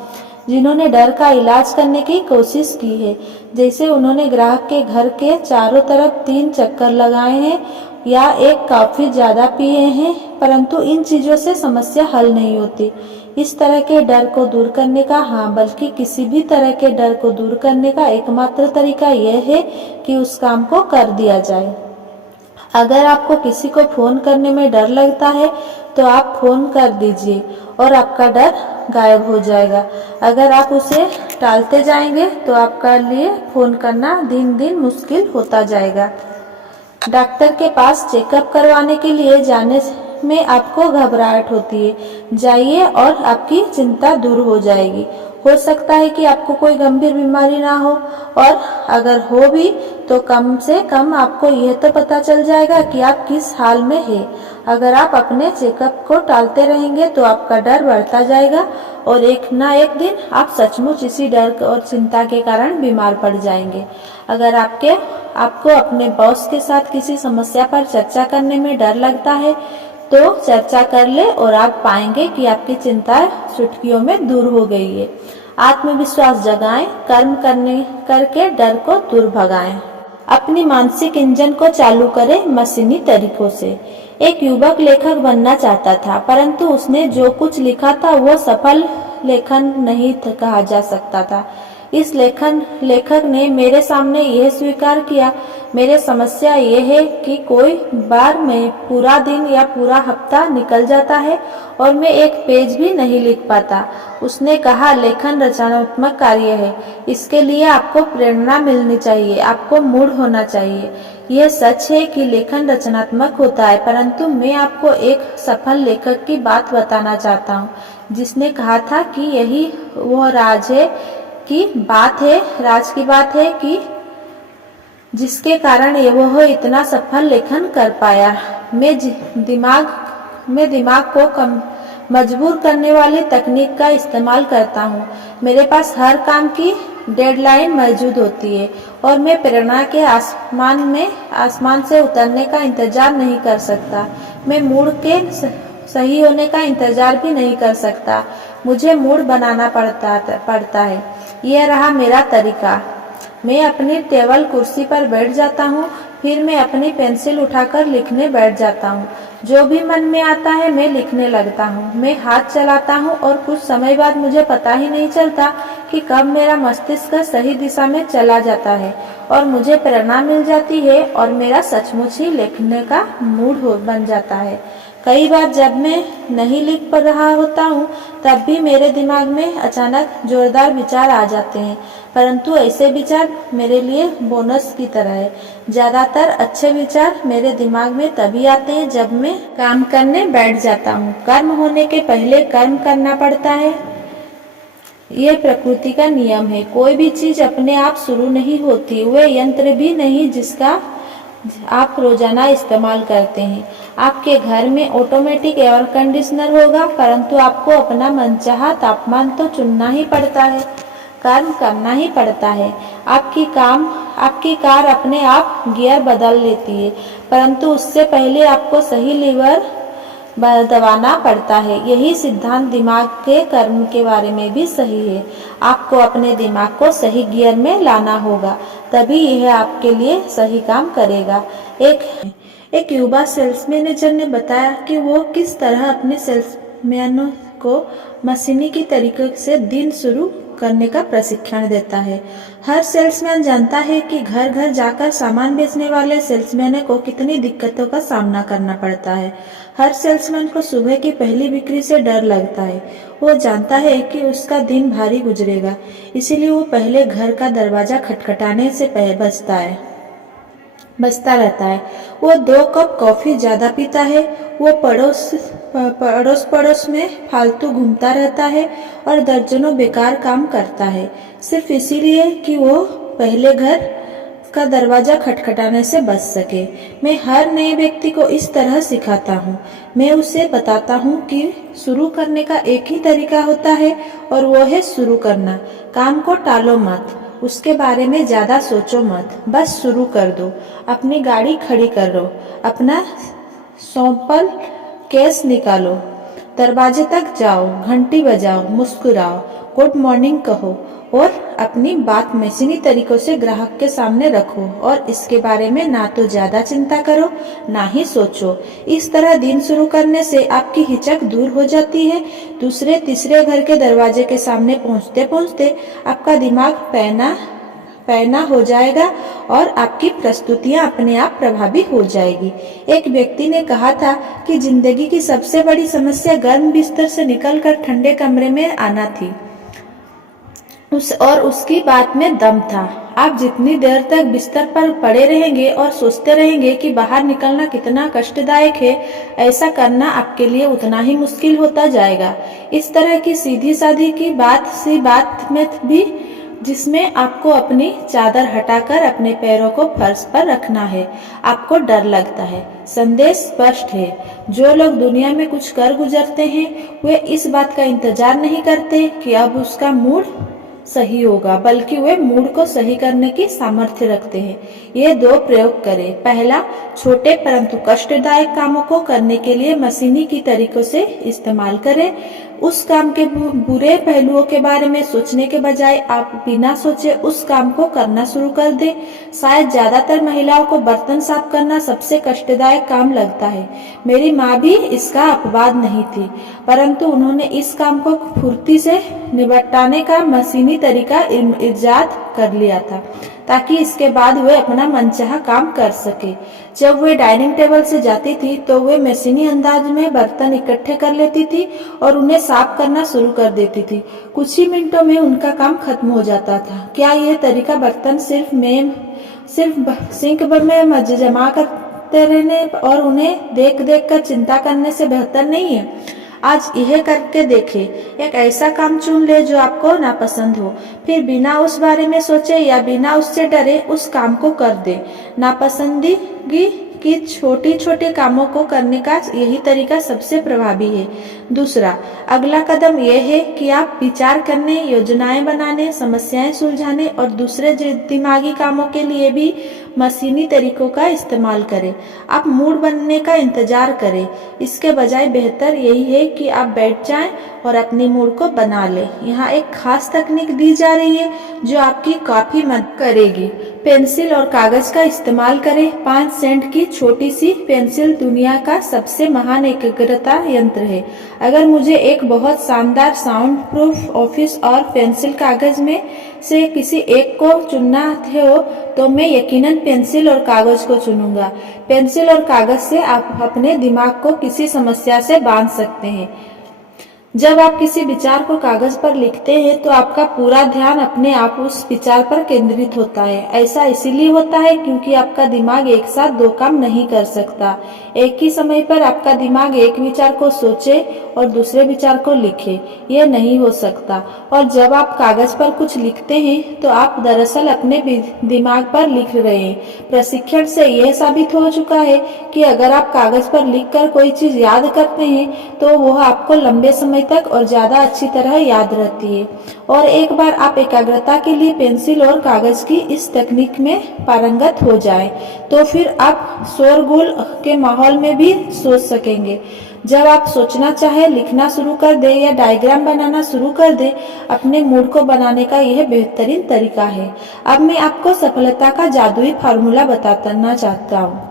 जिन्होंने डर का इलाज करने की कोशिश की है। जैसे उन्होंने ग्राहक के घर के चारों तरफ 3 चक्कर लगाए हैं या एक कॉफी ज़्यादा पिए हैं, परंतु इन चीज़ों से समस्या हल नहीं होती। इस तरह के डर को दूर करने का बल्कि किसी भी तरह के डर को दूर करने का एकमात्र तरीका यह है कि उस काम को कर दिया जाए। अगर आपको किसी को फोन करने में डर लगता है तो आप फोन कर दीजिए और आपका डर गायब हो जाएगा। अगर आप उसे टालते जाएंगे तो आपके लिए फोन करना दिन दिन मुश्किल होता जाएगा। डॉक्टर के पास चेकअप करवाने के लिए जाने में आपको घबराहट होती है, जाइए और आपकी चिंता दूर हो जाएगी। हो सकता है कि आपको कोई गंभीर बीमारी ना हो, और अगर हो भी तो कम से कम आपको यह तो पता चल जाएगा कि आप किस हाल में हैं। अगर आप अपने चेकअप को टालते रहेंगे तो आपका डर बढ़ता जाएगा और एक ना एक दिन आप सचमुच इसी डर और चिंता के कारण बीमार पड़ जाएंगे। अगर आपको अपने बॉस के साथ किसी समस्या पर चर्चा करने में डर लगता है तो चर्चा कर ले और आप पाएंगे कि आपकी चिंता चुटकियों में दूर हो गई है। आत्मविश्वास जगाएं, कर्म करके डर को दूर भगाएं। अपनी मानसिक इंजन को चालू करें मशीनी तरीकों से। एक युवक लेखक बनना चाहता था, परंतु उसने जो कुछ लिखा था वो सफल लेखन नहीं कहा जा सकता था। इस लेखक ने मेरे सामने यह स्वीकार किया, मेरे समस्या ये है कि कोई बार मैं पूरा दिन या पूरा हफ्ता निकल जाता है और मैं एक पेज भी नहीं लिख पाता। उसने कहा, लेखन रचनात्मक कार्य है, इसके लिए आपको प्रेरणा मिलनी चाहिए, आपको मूड होना चाहिए। यह सच है कि लेखन रचनात्मक होता है, परंतु मैं आपको एक सफल लेखक की बात बताना चाहता हूँ जिसने कहा था कि यही वो राज की बात है कि जिसके कारण वह इतना सफल लेखन कर पाया। मैं दिमाग को मजबूर करने वाली तकनीक का इस्तेमाल करता हूँ। मेरे पास हर काम की डेडलाइन मौजूद होती है और मैं प्रेरणा के आसमान से उतरने का इंतजार नहीं कर सकता। मैं मूड के सही होने का इंतजार भी नहीं कर सकता। मुझे मूड बनाना पड़ता है। यह रहा मेरा तरीका। मैं अपनी टेबल कुर्सी पर बैठ जाता हूँ, फिर मैं अपनी पेंसिल उठाकर लिखने बैठ जाता हूँ। जो भी मन में आता है मैं लिखने लगता हूँ। मैं हाथ चलाता हूँ और कुछ समय बाद मुझे पता ही नहीं चलता कि कब मेरा मस्तिष्क सही दिशा में चला जाता है और मुझे प्रेरणा मिल जाती है और मेरा सचमुच ही लिखने का मूड बन जाता है। कई बार जब मैं नहीं लिख पा रहा होता हूँ तब भी मेरे दिमाग में अचानक जोरदार विचार आ जाते हैं, परंतु ऐसे विचार मेरे लिए बोनस की तरह है। ज्यादातर अच्छे विचार मेरे दिमाग में तभी आते हैं जब मैं काम करने बैठ जाता हूँ। कर्म होने के पहले कर्म करना पड़ता है, यह प्रकृति का नियम है। कोई भी चीज अपने आप शुरू नहीं होती। वह यंत्र भी नहीं जिसका आप रोजाना इस्तेमाल करते हैं। आपके घर में ऑटोमेटिक एयर कंडीशनर होगा, परंतु आपको अपना मनचाहा तापमान तो चुनना ही पड़ता है, कर्म करना ही पड़ता है। आपकी कार अपने आप गियर बदल लेती है, परंतु उससे पहले आपको सही लीवर दबाना पड़ता है। यही सिद्धांत दिमाग के कर्म के बारे में भी सही है। आपको अपने दिमाग को सही गियर में लाना होगा, तभी यह आपके लिए सही काम करेगा। एक युवा सेल्स मैनेजर ने बताया कि वो किस तरह अपने सेल्समैनों को मशीनी की तरीके से दिन शुरू करने का प्रशिक्षण देता है। हर सेल्समैन जानता है कि घर घर जाकर सामान बेचने वाले सेल्समैन को कितनी दिक्कतों का सामना करना पड़ता है। हर सेल्समैन को सुबह की पहली बिक्री से डर लगता है। वो जानता है कि उसका दिन भारी गुजरेगा, इसीलिए वो पहले घर का दरवाजा खटखटाने से बचता रहता है। वो 2 कप कॉफी ज्यादा पीता है। वो पड़ोस में फालतू घूमता रहता है और दर्जनों बेकार काम करता है, सिर्फ इसीलिए कि वो पहले घर का दरवाजा खटखटाने से बच सके। मैं हर नए व्यक्ति को इस तरह सिखाता हूँ। मैं उसे बताता हूँ कि शुरू करने का एक ही तरीका होता है और वो है शुरू करना। काम को टालो मत, उसके बारे में ज्यादा सोचो मत, बस शुरू कर दो। अपनी गाड़ी खड़ी करो, अपना सैंपल केस निकालो, दरवाजे तक जाओ, घंटी बजाओ, मुस्कुराओ, गुड मॉर्निंग कहो और अपनी बात मशीनी तरीकों से ग्राहक के सामने रखो और इसके बारे में ना तो ज्यादा चिंता करो ना ही सोचो। इस तरह दिन शुरू करने से आपकी हिचक दूर हो जाती है। दूसरे तीसरे घर के दरवाजे के सामने पहुंचते पहुंचते आपका दिमाग पैना हो जाएगा और आपकी प्रस्तुतियां अपने आप प्रभावी हो जाएगी। एक व्यक्ति ने कहा था कि जिंदगी की सबसे बड़ी समस्या गर्म बिस्तर से निकलकर ठंडे कमरे में आना थी। उसकी बात में दम था। आप जितनी देर तक बिस्तर पर पड़े रहेंगे और सोचते रहेंगे कि बाहर निकलना कितना कष्टदायक है, ऐसा करना आपके लिए उतना ही मुश्किल होता जाएगा। इस तरह की सीधी सादी की बात में भी, जिसमें आपको अपनी चादर हटाकर अपने पैरों को फर्श पर रखना है, आपको डर लगता है। संदेश स्पष्ट है। जो लोग दुनिया में कुछ कर गुजरते हैं वे इस बात का इंतजार नहीं करते कि अब उसका मूड सही होगा, बल्कि वे मूड को सही करने की सामर्थ्य रखते हैं। ये 2 प्रयोग करें। पहला, छोटे परंतु कष्टदायक कामों को करने के लिए मशीनी की तरीकों से इस्तेमाल करें। उस काम के बुरे पहलुओं के बारे में सोचने के बजाय आप बिना सोचे उस काम को करना शुरू कर दें। शायद ज्यादातर महिलाओं को बर्तन साफ करना सबसे कष्टदायक काम लगता है। मेरी माँ भी इसका अपवाद नहीं थी, परंतु उन्होंने इस काम को फुर्ती से निपटाने का मशीनी तरीका इजाद कर लिया था, ताकि इसके बाद वे अपना मनचाहा काम कर सके। जब वे डाइनिंग टेबल से जाती थी तो वे मशीनी अंदाज में बर्तन इकट्ठे कर लेती थी और उन्हें साफ करना शुरू कर देती थी। कुछ ही मिनटों में उनका काम खत्म हो जाता था। क्या यह तरीका बर्तन सिर्फ सिंक में जमा करते रहने और उन्हें देख देख कर चिंता करने से बेहतर नहीं है? आज यह करके देखें। एक ऐसा काम चुन ले जो आपको नापसंद हो, फिर बिना उस बारे में सोचे या बिना उससे डरे उस काम को कर दे। नापसंदगी कि छोटे छोटे कामों को करने का यही तरीका सबसे प्रभावी है। दूसरा, अगला कदम यह है कि आप विचार करने, योजनाएं बनाने, समस्याएं सुलझाने और दूसरे दिमागी कामों के लिए भी मशीनी तरीकों का इस्तेमाल करें। आप मूड बनने का इंतजार करें, इसके बजाय बेहतर यही है कि आप बैठ जाएं और अपनी मूड को बना लें। यहाँ एक खास तकनीक दी जा रही है जो आपकी काफी मदद करेगी। पेंसिल और कागज का इस्तेमाल करें। 5 सेंट की छोटी सी पेंसिल दुनिया का सबसे महान एकाग्रता यंत्र है। अगर मुझे एक बहुत शानदार साउंड प्रूफ ऑफिस और पेंसिल कागज में से किसी एक को चुनना हो तो मैं यकीनन पेंसिल और कागज को चुनूंगा। पेंसिल और कागज से आप अपने दिमाग को किसी समस्या से बांध सकते हैं। जब आप किसी विचार को कागज पर लिखते हैं तो आपका पूरा ध्यान अपने आप उस विचार पर केंद्रित होता है। ऐसा इसीलिए होता है क्योंकि आपका दिमाग एक साथ 2 काम नहीं कर सकता। एक ही समय पर आपका दिमाग एक विचार को सोचे और दूसरे विचार को लिखे, यह नहीं हो सकता। और जब आप कागज पर कुछ लिखते हैं तो आप दरअसल अपने दिमाग पर लिख रहे हैं। प्रशिक्षण से यह साबित हो चुका है कि अगर आप कागज पर लिखकर कोई चीज याद करते हैं तो वह आपको लंबे समय तक और ज्यादा अच्छी तरह याद रहती है। और एक बार आप एकाग्रता के लिए पेंसिल और कागज की इस तकनीक में पारंगत हो जाएं, तो फिर आप शोरगुल के माहौल में भी सोच सकेंगे। जब आप सोचना चाहे लिखना शुरू कर दे या डायग्राम बनाना शुरू कर दे, अपने मूड को बनाने का यह बेहतरीन तरीका है। अब मैं आपको सफलता का जादुई फार्मूला बताना चाहता हूँ।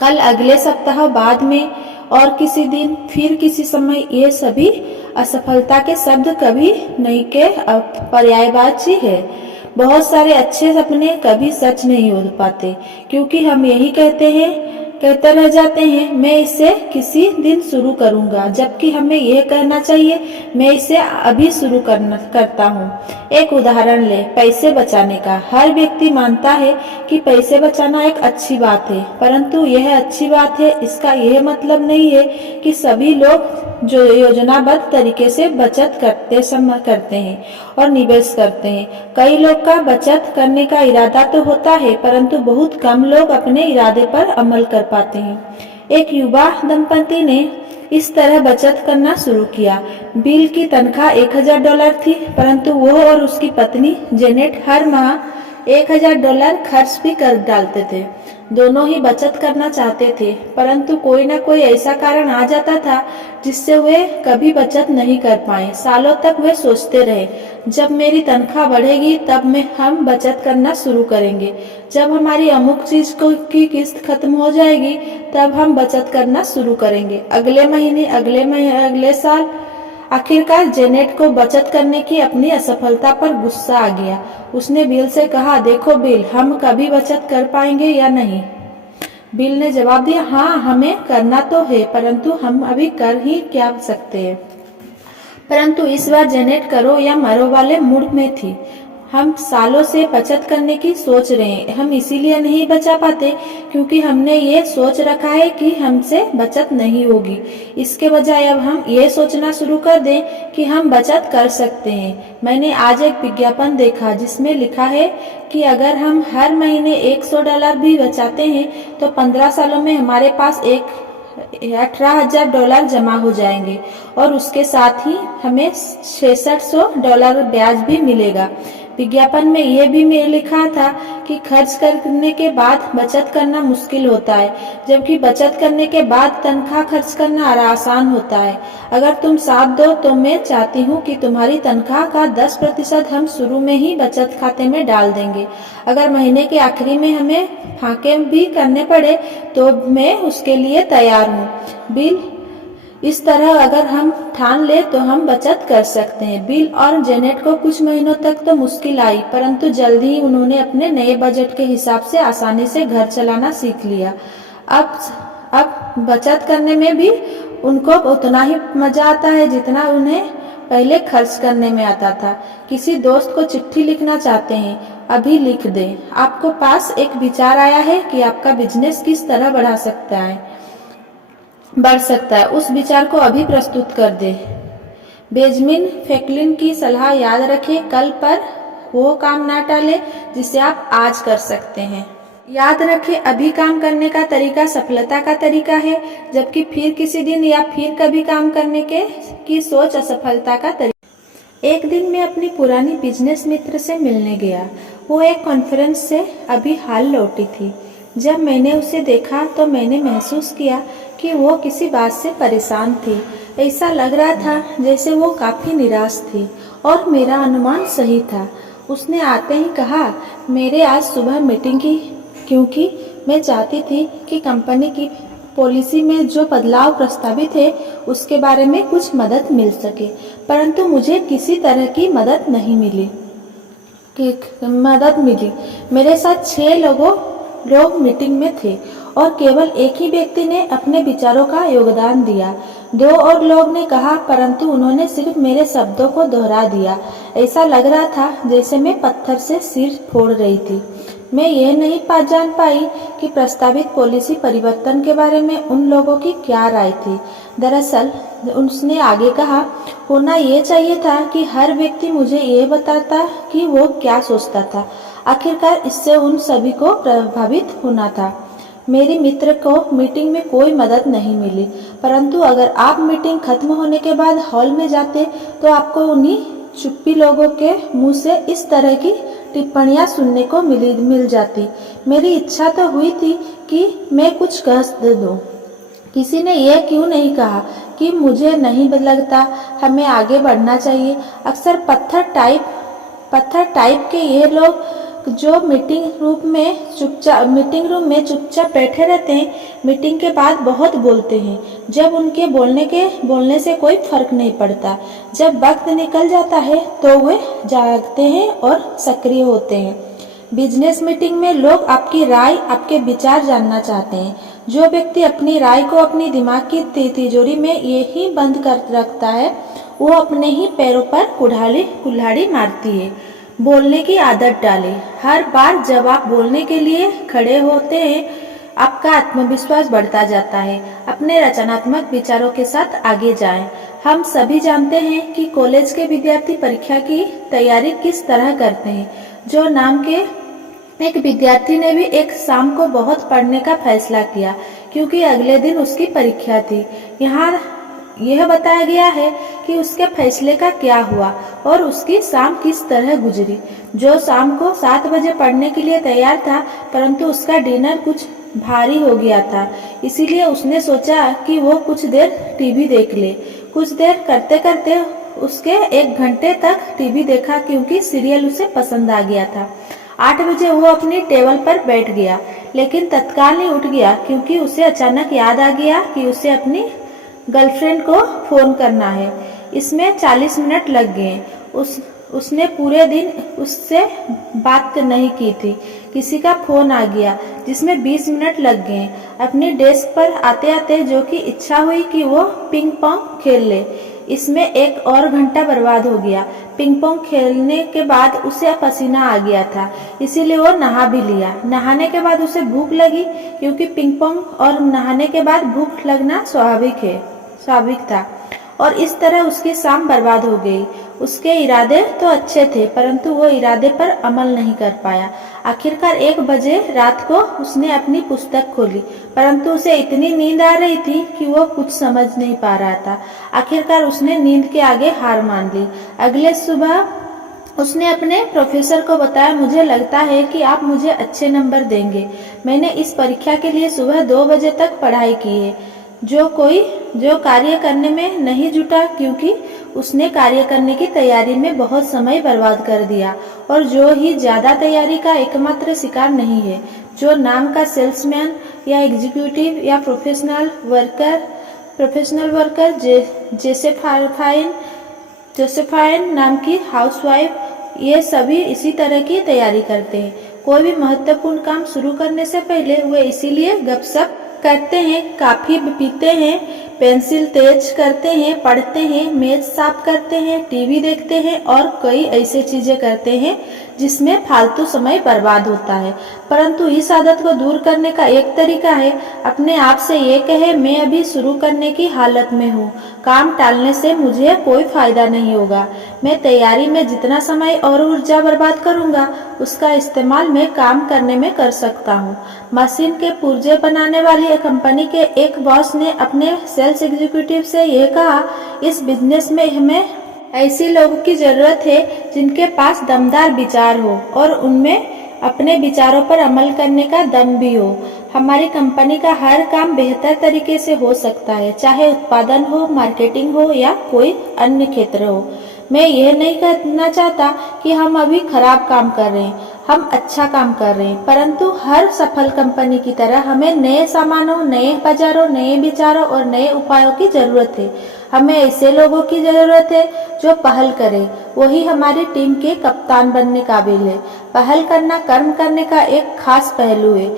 कल, अगले सप्ताह, बाद में और किसी दिन, फिर किसी समय, ये सभी असफलता के शब्द कभी नहीं के पर्यायवाची है। बहुत सारे अच्छे सपने कभी सच नहीं हो पाते क्योंकि हम यही कहते रह जाते हैं, मैं इसे किसी दिन शुरू करूंगा, जबकि हमें यह कहना चाहिए, मैं इसे अभी शुरू करता हूँ। एक उदाहरण ले, पैसे बचाने का। हर व्यक्ति मानता है कि पैसे बचाना एक अच्छी बात है, परंतु यह अच्छी बात है इसका यह मतलब नहीं है कि सभी लोग जो योजनाबद्ध तरीके से बचत करते हैं और निवेश करते हैं। कई लोग का बचत करने का इरादा तो होता है, परंतु बहुत कम लोग अपने इरादे पर अमल कर पाते हैं। एक युवा दंपति ने इस तरह बचत करना शुरू किया। बिल की तनख्वाह $1000 थी, परंतु वो और उसकी पत्नी जेनेट हर माह $1000 खर्च भी कर डालते थे। दोनों ही बचत करना चाहते थे, परंतु कोई ना कोई ऐसा कारण आ जाता था जिससे वे कभी बचत नहीं कर पाए। सालों तक वे सोचते रहे, जब मेरी तनख्वाह बढ़ेगी तब हम बचत करना शुरू करेंगे। जब हमारी अमुक चीज की किस्त खत्म हो जाएगी तब हम बचत करना शुरू करेंगे। अगले महीने, अगले साल, आखिरकार जेनेट को बचत करने की अपनी असफलता पर गुस्सा आ गया। उसने बिल से कहा, देखो बिल, हम कभी बचत कर पाएंगे या नहीं? बिल ने जवाब दिया, हाँ, हमें करना तो है, परंतु हम अभी कर ही क्या सकते हैं। परंतु इस बार जेनेट करो या मरो वाले मूड में थी। हम सालों से बचत करने की सोच रहे हैं। हम इसीलिए नहीं बचा पाते क्योंकि हमने ये सोच रखा है कि हमसे बचत नहीं होगी। इसके बजाय अब हम ये सोचना शुरू कर दें कि हम बचत कर सकते हैं। मैंने आज एक विज्ञापन देखा जिसमें लिखा है कि अगर हम हर महीने $100 भी बचाते हैं तो 15 सालों में हमारे पास $18,000 जमा हो जाएंगे और उसके साथ ही हमें $6600 ब्याज भी मिलेगा। विज्ञापन में यह भी लिखा था कि खर्च करने के बाद बचत करना मुश्किल होता है, जबकि बचत करने के बाद तनख्वाह खर्च करना आसान होता है। अगर तुम साथ दो तो मैं चाहती हूँ कि तुम्हारी तनख्वाह का 10% हम शुरू में ही बचत खाते में डाल देंगे। अगर महीने के आखिरी में हमें फाके भी करने पड़े तो मैं उसके लिए तैयार हूँ। बिल, इस तरह अगर हम ठान ले तो हम बचत कर सकते हैं। बिल और जेनेट को कुछ महीनों तक तो मुश्किल आई, परंतु जल्द ही उन्होंने अपने नए बजट के हिसाब से आसानी से घर चलाना सीख लिया। अब बचत करने में भी उनको उतना ही मजा आता है जितना उन्हें पहले खर्च करने में आता था। किसी दोस्त को चिट्ठी लिखना चाहते हैं, अभी लिख दें। आपको पास एक विचार आया है कि आपका बिजनेस किस तरह बढ़ सकता है, उस विचार को अभी प्रस्तुत कर दे। बेंजामिन फ्रैंकलिन की सलाह याद रखें, कल पर वो काम ना टालें जिसे आप आज कर सकते हैं। याद रखें, अभी काम करने का तरीका सफलता का तरीका है, जबकि फिर किसी दिन या फिर कभी काम करने की सोच असफलता का तरीका। एक दिन मैं अपनी पुरानी बिजनेस मित्र से मिलने गया। वो एक कॉन्फ्रेंस से अभी हाल लौटी थी। जब मैंने उसे देखा तो मैंने महसूस किया कि वो किसी बात से परेशान थी। ऐसा लग रहा था जैसे वो काफ़ी निराश थी, और मेरा अनुमान सही था। उसने आते ही कहा, मेरे आज सुबह मीटिंग की, क्योंकि मैं चाहती थी कि कंपनी की पॉलिसी में जो बदलाव प्रस्तावित है उसके बारे में कुछ मदद मिल सके, परंतु मुझे किसी तरह की मदद मिली। मेरे साथ 6 लोग मीटिंग में थे, और केवल एक ही व्यक्ति ने अपने विचारों का योगदान दिया। 2 और लोग ने कहा, परंतु उन्होंने सिर्फ मेरे शब्दों को दोहरा दिया। ऐसा लग रहा था जैसे मैं पत्थर से सिर फोड़ रही थी। मैं यह नहीं जान पाई कि प्रस्तावित पॉलिसी परिवर्तन के बारे में उन लोगों की क्या राय थी। दरअसल उसने आगे कहा, होना ये चाहिए था कि हर व्यक्ति मुझे ये बताता कि वो क्या सोचता था। आखिरकार इससे उन सभी को प्रभावित होना था। मेरी मित्र को मीटिंग में कोई मदद नहीं मिली, परंतु अगर आप मीटिंग खत्म होने के बाद हॉल में जाते तो आपको उन्हीं चुप्पी लोगों के मुंह से इस तरह की टिप्पणियां सुनने को मिल जाती। मेरी इच्छा तो हुई थी कि मैं कुछ कह दूं। किसी ने यह क्यों नहीं कहा कि मुझे नहीं लगता हमें आगे बढ़ना चाहिए। अक्सर पत्थर टाइप के ये लोग जो मीटिंग रूम में चुपचाप बैठे रहते हैं, मीटिंग के बाद बहुत बोलते हैं, जब उनके बोलने से कोई फर्क नहीं पड़ता। जब वक्त निकल जाता है तो वे जागते हैं और सक्रिय होते हैं। बिजनेस मीटिंग में लोग आपकी राय, आपके विचार जानना चाहते हैं। जो व्यक्ति अपनी राय को अपनी दिमाग की तिजोरी में यही बंद कर रखता है, वो अपने ही पैरों पर कुल्हाड़ी मारती है। बोलने की आदत डालें। हर बार जब आप बोलने के लिए खड़े होते हैं, आपका आत्मविश्वास बढ़ता जाता है। अपने रचनात्मक विचारों के साथ आगे जाएं। हम सभी जानते हैं कि कॉलेज के विद्यार्थी परीक्षा की तैयारी किस तरह करते हैं। जो नाम के एक विद्यार्थी ने भी एक शाम को बहुत पढ़ने का फैसला किया, क्योंकि अगले दिन उसकी परीक्षा थी। यहाँ यह बताया गया है कि उसके फैसले का क्या हुआ और उसकी शाम किस तरह गुजरी। जो शाम को 7 बजे पढ़ने के लिए तैयार था, परंतु उसका डिनर कुछ भारी हो गया था, इसीलिए उसने सोचा कि वो कुछ देर टीवी देख ले। कुछ देर करते करते उसके 1 घंटे तक टीवी देखा, क्योंकि सीरियल उसे पसंद आ गया था। 8 बजे वो अपनी टेबल पर बैठ गया, लेकिन तत्काल ही उठ गया, क्योंकि उसे अचानक याद आ गया कि उसे अपनी गर्लफ्रेंड को फोन करना है। इसमें 40 मिनट लग गए। उसने पूरे दिन उससे बात नहीं की थी। किसी का फोन आ गया जिसमें 20 मिनट लग गए। अपनी डेस्क पर आते आते जो कि इच्छा हुई कि वो पिंग पोंग खेल ले। इसमें 1 और घंटा बर्बाद हो गया। पिंग पोंग खेलने के बाद उसे पसीना आ गया था, इसीलिए वो नहा भी लिया। नहाने के बाद उसे भूख लगी, क्योंकि पिंग पोंग और नहाने के बाद भूख लगना स्वाभाविक था, और इस तरह उसकी शाम बर्बाद हो गई। उसके इरादे तो अच्छे थे, परंतु वो इरादे पर अमल नहीं कर पाया। आखिरकार 1 बजे रात को उसने अपनी पुस्तक खोली, परंतु उसे इतनी नींद आ रही थी कि वो कुछ समझ नहीं पा रहा था। आखिरकार उसने नींद के आगे हार मान ली। अगले सुबह उसने अपने प्रोफेसर को बताया, मुझे लगता है कि आप मुझे अच्छे नंबर देंगे। मैंने इस परीक्षा के लिए सुबह 2 बजे तक पढ़ाई की है। जो कार्य करने में नहीं जुटा, क्योंकि उसने कार्य करने की तैयारी में बहुत समय बर्बाद कर दिया, और जो ही ज्यादा तैयारी का एकमात्र शिकार नहीं है। जो नाम का सेल्समैन या एग्जीक्यूटिव या प्रोफेशनल वर्कर जोसेफाइन नाम की हाउसवाइफ, ये सभी इसी तरह की तैयारी करते हैं। कोई भी महत्वपूर्ण काम शुरू करने से पहले वे इसीलिए गपशप करते हैं, कॉफी पीते हैं, पेंसिल तेज करते हैं, पढ़ते हैं, मेज साफ करते हैं, टीवी देखते हैं और कई ऐसी चीजें करते हैं जिसमें फालतू समय बर्बाद होता है। परंतु इस आदत को दूर करने का एक तरीका है, अपने आप से ये कहे, मैं अभी शुरू करने की हालत में हूँ, काम टालने से मुझे कोई फायदा नहीं होगा। मैं तैयारी में जितना समय और ऊर्जा बर्बाद करूँगा, उसका इस्तेमाल मैं काम करने में कर सकता हूँ। मशीन के पुर्जे बनाने वाली कंपनी के एक बॉस ने अपने सेल्स एग्जीक्यूटिव से यह कहा, इस बिजनेस में हमें ऐसे लोगों की जरूरत है जिनके पास दमदार विचार हो और उनमें अपने विचारों पर अमल करने का दम भी हो। हमारी कंपनी का हर काम बेहतर तरीके से हो सकता है, चाहे उत्पादन हो, मार्केटिंग हो या कोई अन्य क्षेत्र हो। मैं यह नहीं कहना चाहता कि हम अभी खराब काम कर रहे हैं, हम अच्छा काम कर रहे हैं, परंतु हर सफल कंपनी की तरह हमें नए सामानों, नए बाजारों, नए विचारों और नए उपायों की जरूरत है। हमें ऐसे लोगों की जरूरत है जो पहल करें, वही हमारी टीम के कप्तान बनने काबिल है। पहल करना कर्म करने का एक खास पहलू है।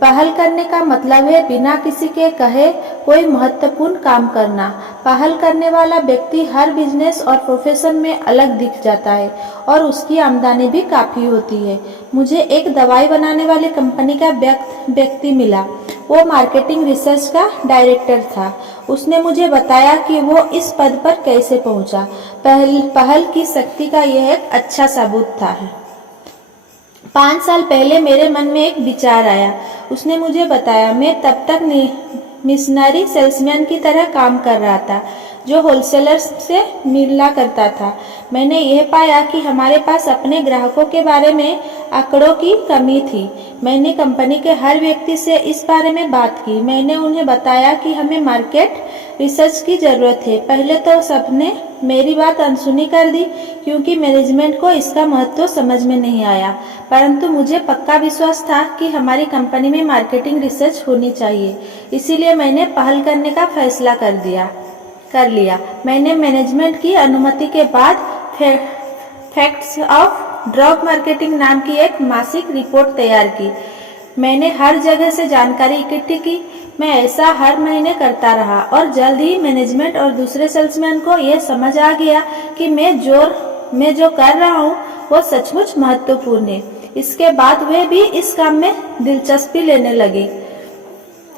पहल करने का मतलब है बिना किसी के कहे कोई महत्वपूर्ण काम करना। पहल करने वाला व्यक्ति हर बिजनेस और प्रोफेशन में अलग दिख जाता है और उसकी आमदनी भी काफ़ी होती है। मुझे एक दवाई बनाने वाली कंपनी का व्यक्ति मिला। वो मार्केटिंग रिसर्च का डायरेक्टर था। उसने मुझे बताया कि वो इस पद पर कैसे पहुंचा। पहल की शक्ति का यह एक अच्छा सबूत था। 5 साल पहले मेरे मन में एक विचार आया। उसने मुझे बताया, मैं तब तक मिशनरी सेल्समैन की तरह काम कर रहा था जो होलसेलर्स से मिला करता था। मैंने यह पाया कि हमारे पास अपने ग्राहकों के बारे में आंकड़ों की कमी थी। मैंने कंपनी के हर व्यक्ति से इस बारे में बात की। मैंने उन्हें बताया कि हमें मार्केट रिसर्च की ज़रूरत है। पहले तो सबने मेरी बात अनसुनी कर दी क्योंकि मैनेजमेंट को इसका महत्व समझ में नहीं आया, परंतु मुझे पक्का विश्वास था कि हमारी कंपनी में मार्केटिंग रिसर्च होनी चाहिए। इसीलिए मैंने पहल करने का फैसला कर लिया। मैंने मैनेजमेंट की अनुमति के बाद फैक्ट्स ऑफ ड्रग मार्केटिंग नाम की एक मासिक रिपोर्ट तैयार की। मैंने हर जगह से जानकारी इकट्ठी की। मैं ऐसा हर महीने करता रहा और जल्द ही मैनेजमेंट और दूसरे सेल्समैन को यह समझ आ गया कि मैं जो कर रहा हूँ वो सचमुच महत्वपूर्ण है। इसके बाद वे भी इस काम में दिलचस्पी लेने लगे।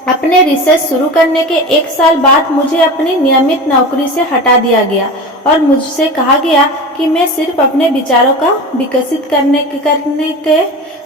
अपने रिसर्च शुरू करने के 1 साल बाद मुझे अपनी नियमित नौकरी से हटा दिया गया और मुझसे कहा गया कि मैं सिर्फ अपने विचारों का विकसित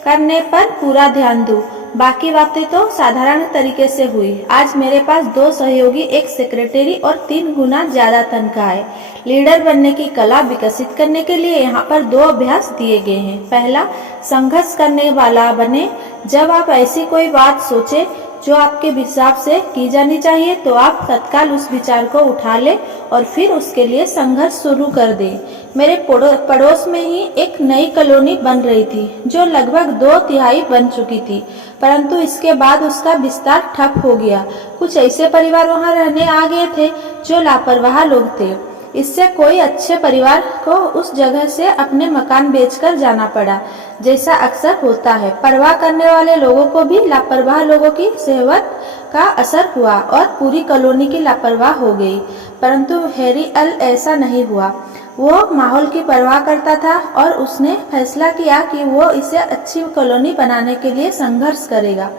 करने पर पूरा ध्यान दूं। बाकी बातें तो साधारण तरीके से हुई। आज मेरे पास 2 सहयोगी, 1 सेक्रेटरी और 3 गुना ज्यादा तनख्वाह है। लीडर बनने की कला विकसित करने के लिए यहाँ पर 2 अभ्यास दिए गए हैं। पहला, संघर्ष करने वाला बने। जब आप ऐसी कोई बात सोचे जो आपके हिसाब से की जानी चाहिए तो आप तत्काल उस विचार को उठा लें और फिर उसके लिए संघर्ष शुरू कर दें। मेरे पड़ोस में ही एक नई कॉलोनी बन रही थी जो लगभग 2/3 बन चुकी थी, परंतु इसके बाद उसका विस्तार ठप हो गया। कुछ ऐसे परिवार वहां रहने आ गए थे जो लापरवाह लोग थे। इससे कोई अच्छे परिवार को उस जगह से अपने मकान बेचकर जाना पड़ा, जैसा अक्सर होता है। परवाह करने वाले लोगों को भी लापरवाह लोगों की सहवत का असर हुआ और पूरी कॉलोनी की लापरवाह हो गई। परंतु हैरी एल ऐसा नहीं हुआ। वो माहौल की परवाह करता था और उसने फैसला किया कि वो इसे अच्छी कॉलोनी बनाने के लिए संघर्ष करेगा।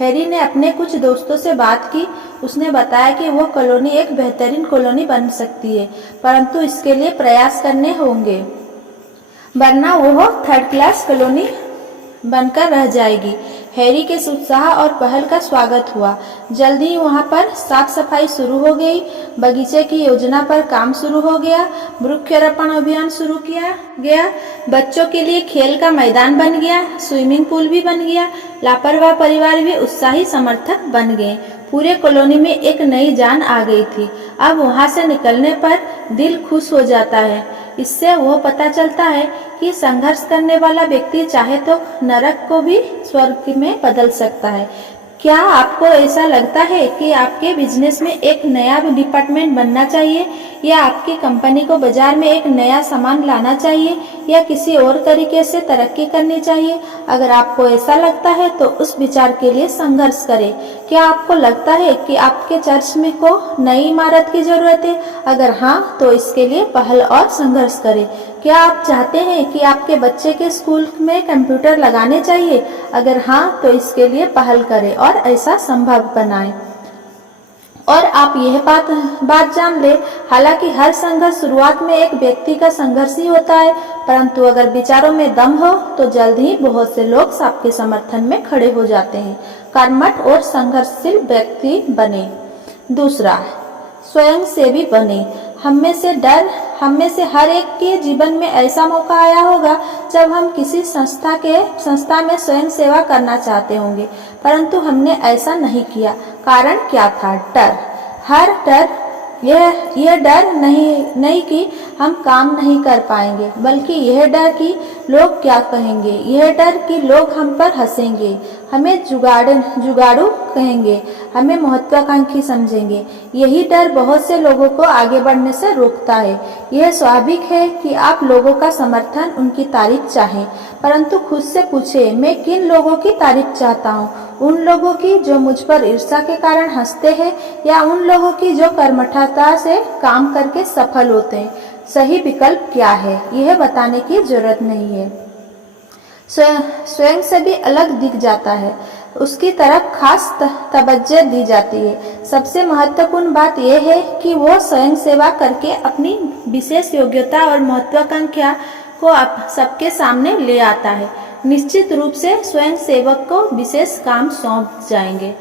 हैरी ने अपने कुछ दोस्तों से बात की। उसने बताया कि वो कॉलोनी एक बेहतरीन कॉलोनी बन सकती है, परंतु इसके लिए प्रयास करने होंगे, वरना वो 3rd क्लास कॉलोनी बनकर रह जाएगी। हैरी के उत्साह और पहल का स्वागत हुआ। जल्दी ही वहां पर साफ सफाई शुरू हो गई। बगीचे की योजना पर काम शुरू हो गया। वृक्षारोपण अभियान शुरू किया गया। बच्चों के लिए खेल का मैदान बन गया। स्विमिंग पूल भी बन गया। लापरवाह परिवार भी उत्साही समर्थक बन गए। पूरे कॉलोनी में एक नई जान आ गई थी। अब वहां से निकलने पर दिल खुश हो जाता है। इससे वो पता चलता है कि संघर्ष करने वाला व्यक्ति चाहे तो नरक को भी स्वर्ग में बदल सकता है। क्या आपको ऐसा लगता है कि आपके बिजनेस में एक नया डिपार्टमेंट बनना चाहिए, या आपकी कंपनी को बाजार में एक नया सामान लाना चाहिए, या किसी और तरीके से तरक्की करनी चाहिए? अगर आपको ऐसा लगता है तो उस विचार के लिए संघर्ष करें। क्या आपको लगता है कि आपके चर्च में को नई इमारत की जरूरत है? अगर हाँ, तो इसके लिए पहल और संघर्ष करें। क्या आप चाहते हैं कि आपके बच्चे के स्कूल में कंप्यूटर लगाने चाहिए? अगर हाँ, तो इसके लिए पहल करें और ऐसा संभव बनाएं। और आप यह बात जान ले, हालांकि हर संघर्ष शुरुआत में एक व्यक्ति का संघर्ष ही होता है, परंतु अगर विचारों में दम हो तो जल्द ही बहुत से लोग आपके समर्थन में खड़े हो जाते हैं। कर्मठ और संघर्षशील व्यक्ति बने। दूसरा, स्वयंसेवी बने। हम में से हर एक के जीवन में ऐसा मौका आया होगा जब हम किसी संस्था में स्वयं सेवा करना चाहते होंगे, परंतु हमने ऐसा नहीं किया। कारण क्या था? डर। यह डर नहीं कि हम काम नहीं कर पाएंगे, बल्कि यह डर कि लोग क्या कहेंगे, यह डर कि लोग हम पर हंसेंगे, हमें जुगाड़ू कहेंगे, हमें महत्वाकांक्षी समझेंगे। यही डर बहुत से लोगों को आगे बढ़ने से रोकता है। यह स्वाभाविक है कि आप लोगों का समर्थन, उनकी तारीफ चाहें, परंतु खुद से पूछे, मैं किन लोगों की तारीफ चाहता हूँ? उन लोगों की जो मुझ पर ईर्ष्या के कारण हंसते हैं, या उन लोगों की जो कर्मठता से काम करके सफल होते हैं? सही विकल्प क्या है, यह बताने की जरूरत नहीं है। स्वयं से भी अलग दिख जाता है, उसकी तरफ खास तवज्जो दी जाती है। सबसे महत्वपूर्ण बात यह है कि वो स्वयं सेवा करके अपनी विशेष योग्यता और महत्वाकांक्षा को सबके सामने ले आता है। निश्चित रूप से स्वयं सेवक को विशेष काम सौंप जाएंगे।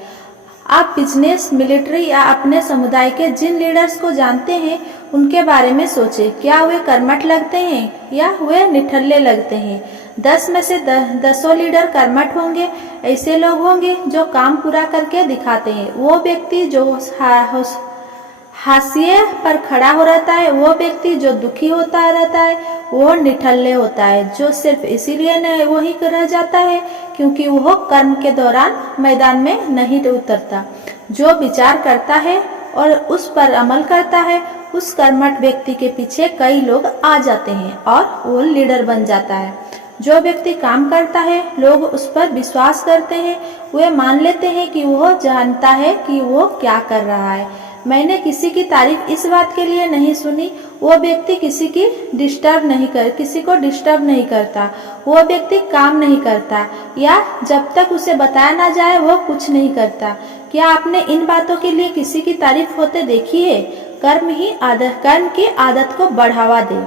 आप बिजनेस, मिलिट्री या अपने समुदाय के जिन लीडर्स को जानते हैं, उनके बारे में सोचें। क्या वे कर्मठ लगते हैं या वे निठल्ले लगते हैं? 10 में से 10 लीडर कर्मठ होंगे। ऐसे लोग होंगे जो काम पूरा करके दिखाते हैं। वो व्यक्ति जो हाशिए पर खड़ा हो रहता है, वो व्यक्ति जो दुखी होता रहता है, वो निठल्ले होता है, जो सिर्फ इसीलिए वही रह जाता है क्योंकि वो कर्म के दौरान मैदान में नहीं उतरता। जो विचार करता है और उस पर अमल करता है, उस कर्मठ व्यक्ति के पीछे कई लोग आ जाते हैं और वो लीडर बन जाता है। जो व्यक्ति काम करता है, लोग उस पर विश्वास करते हैं, वे मान लेते हैं कि वो जानता है कि वो क्या कर रहा है। मैंने किसी की तारीफ इस बात के लिए नहीं सुनी। वो व्यक्ति किसी को डिस्टर्ब नहीं करता। वो व्यक्ति काम नहीं करता, या जब तक उसे बताया ना जाए वो कुछ नहीं करता। क्या आपने इन बातों के लिए किसी की तारीफ होते देखी है? कर्म की आदत को बढ़ावा दे।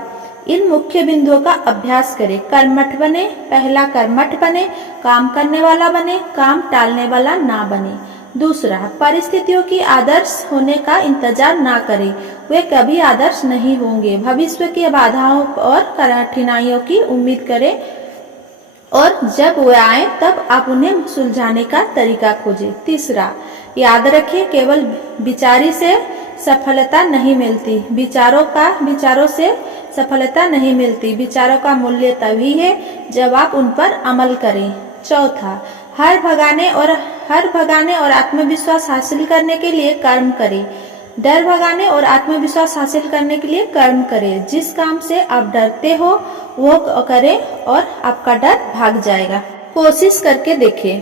इन मुख्य बिंदुओं का अभ्यास करें। कर्मठ बने। पहला, कर्मठ बने, काम करने वाला बने, काम टालने वाला ना बने। दूसरा, परिस्थितियों की आदर्श होने का इंतजार ना करें, वे कभी आदर्श नहीं होंगे। भविष्य की बाधाओं और कठिनाइयों की उम्मीद करें और जब वे आए तब आप उन्हें सुलझाने का तरीका खोजें। तीसरा, याद रखें, केवल विचारी से सफलता नहीं मिलती, विचारों से सफलता नहीं मिलती। विचारों का मूल्य तभी है जब आप उन पर अमल करें। चौथा, हर भगाने और आत्मविश्वास हासिल करने के लिए कर्म करें। डर भगाने और आत्मविश्वास हासिल करने के लिए कर्म करें। जिस काम से आप डरते हो वो करें और आपका डर भाग जाएगा। कोशिश करके देखें।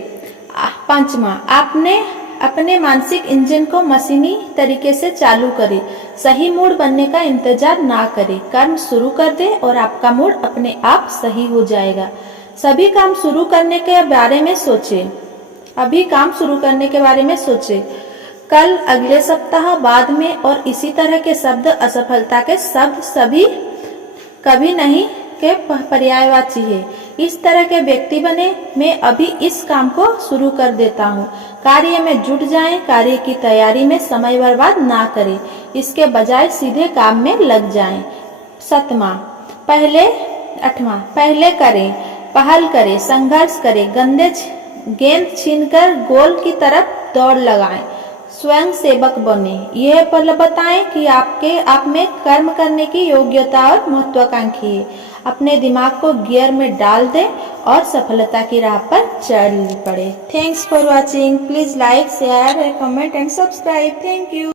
पांचवा, आपने अपने मानसिक इंजन को मशीनी तरीके से चालू करें। सही मूड बनने का इंतजार ना करें, कर्म शुरू कर दे और आपका मूड अपने आप सही हो जाएगा। सभी काम शुरू करने के बारे में सोचें। कल, अगले सप्ताह, बाद में और इसी तरह के शब्द असफलता के शब्द सभी कभी नहीं के पर्यायवाची है। इस तरह के व्यक्ति बने। मैं अभी इस काम को शुरू कर देता हूँ। कार्य में जुट जाएं। कार्य की तैयारी में समय बर्बाद ना करें, इसके बजाय सीधे काम में लग जाएं। आठवां, पहले करें, पहल करें, संघर्ष करें, गेंद छीनकर गोल की तरफ दौड़ लगाएं। स्वयं सेवक बने। यह पल बताएं कि आप में कर्म करने की योग्यता और महत्वाकांक्षी है। अपने दिमाग को गियर में डाल दें और सफलता की राह पर चल पड़े। Thanks for watching. Please like, share, comment and subscribe. Thank you.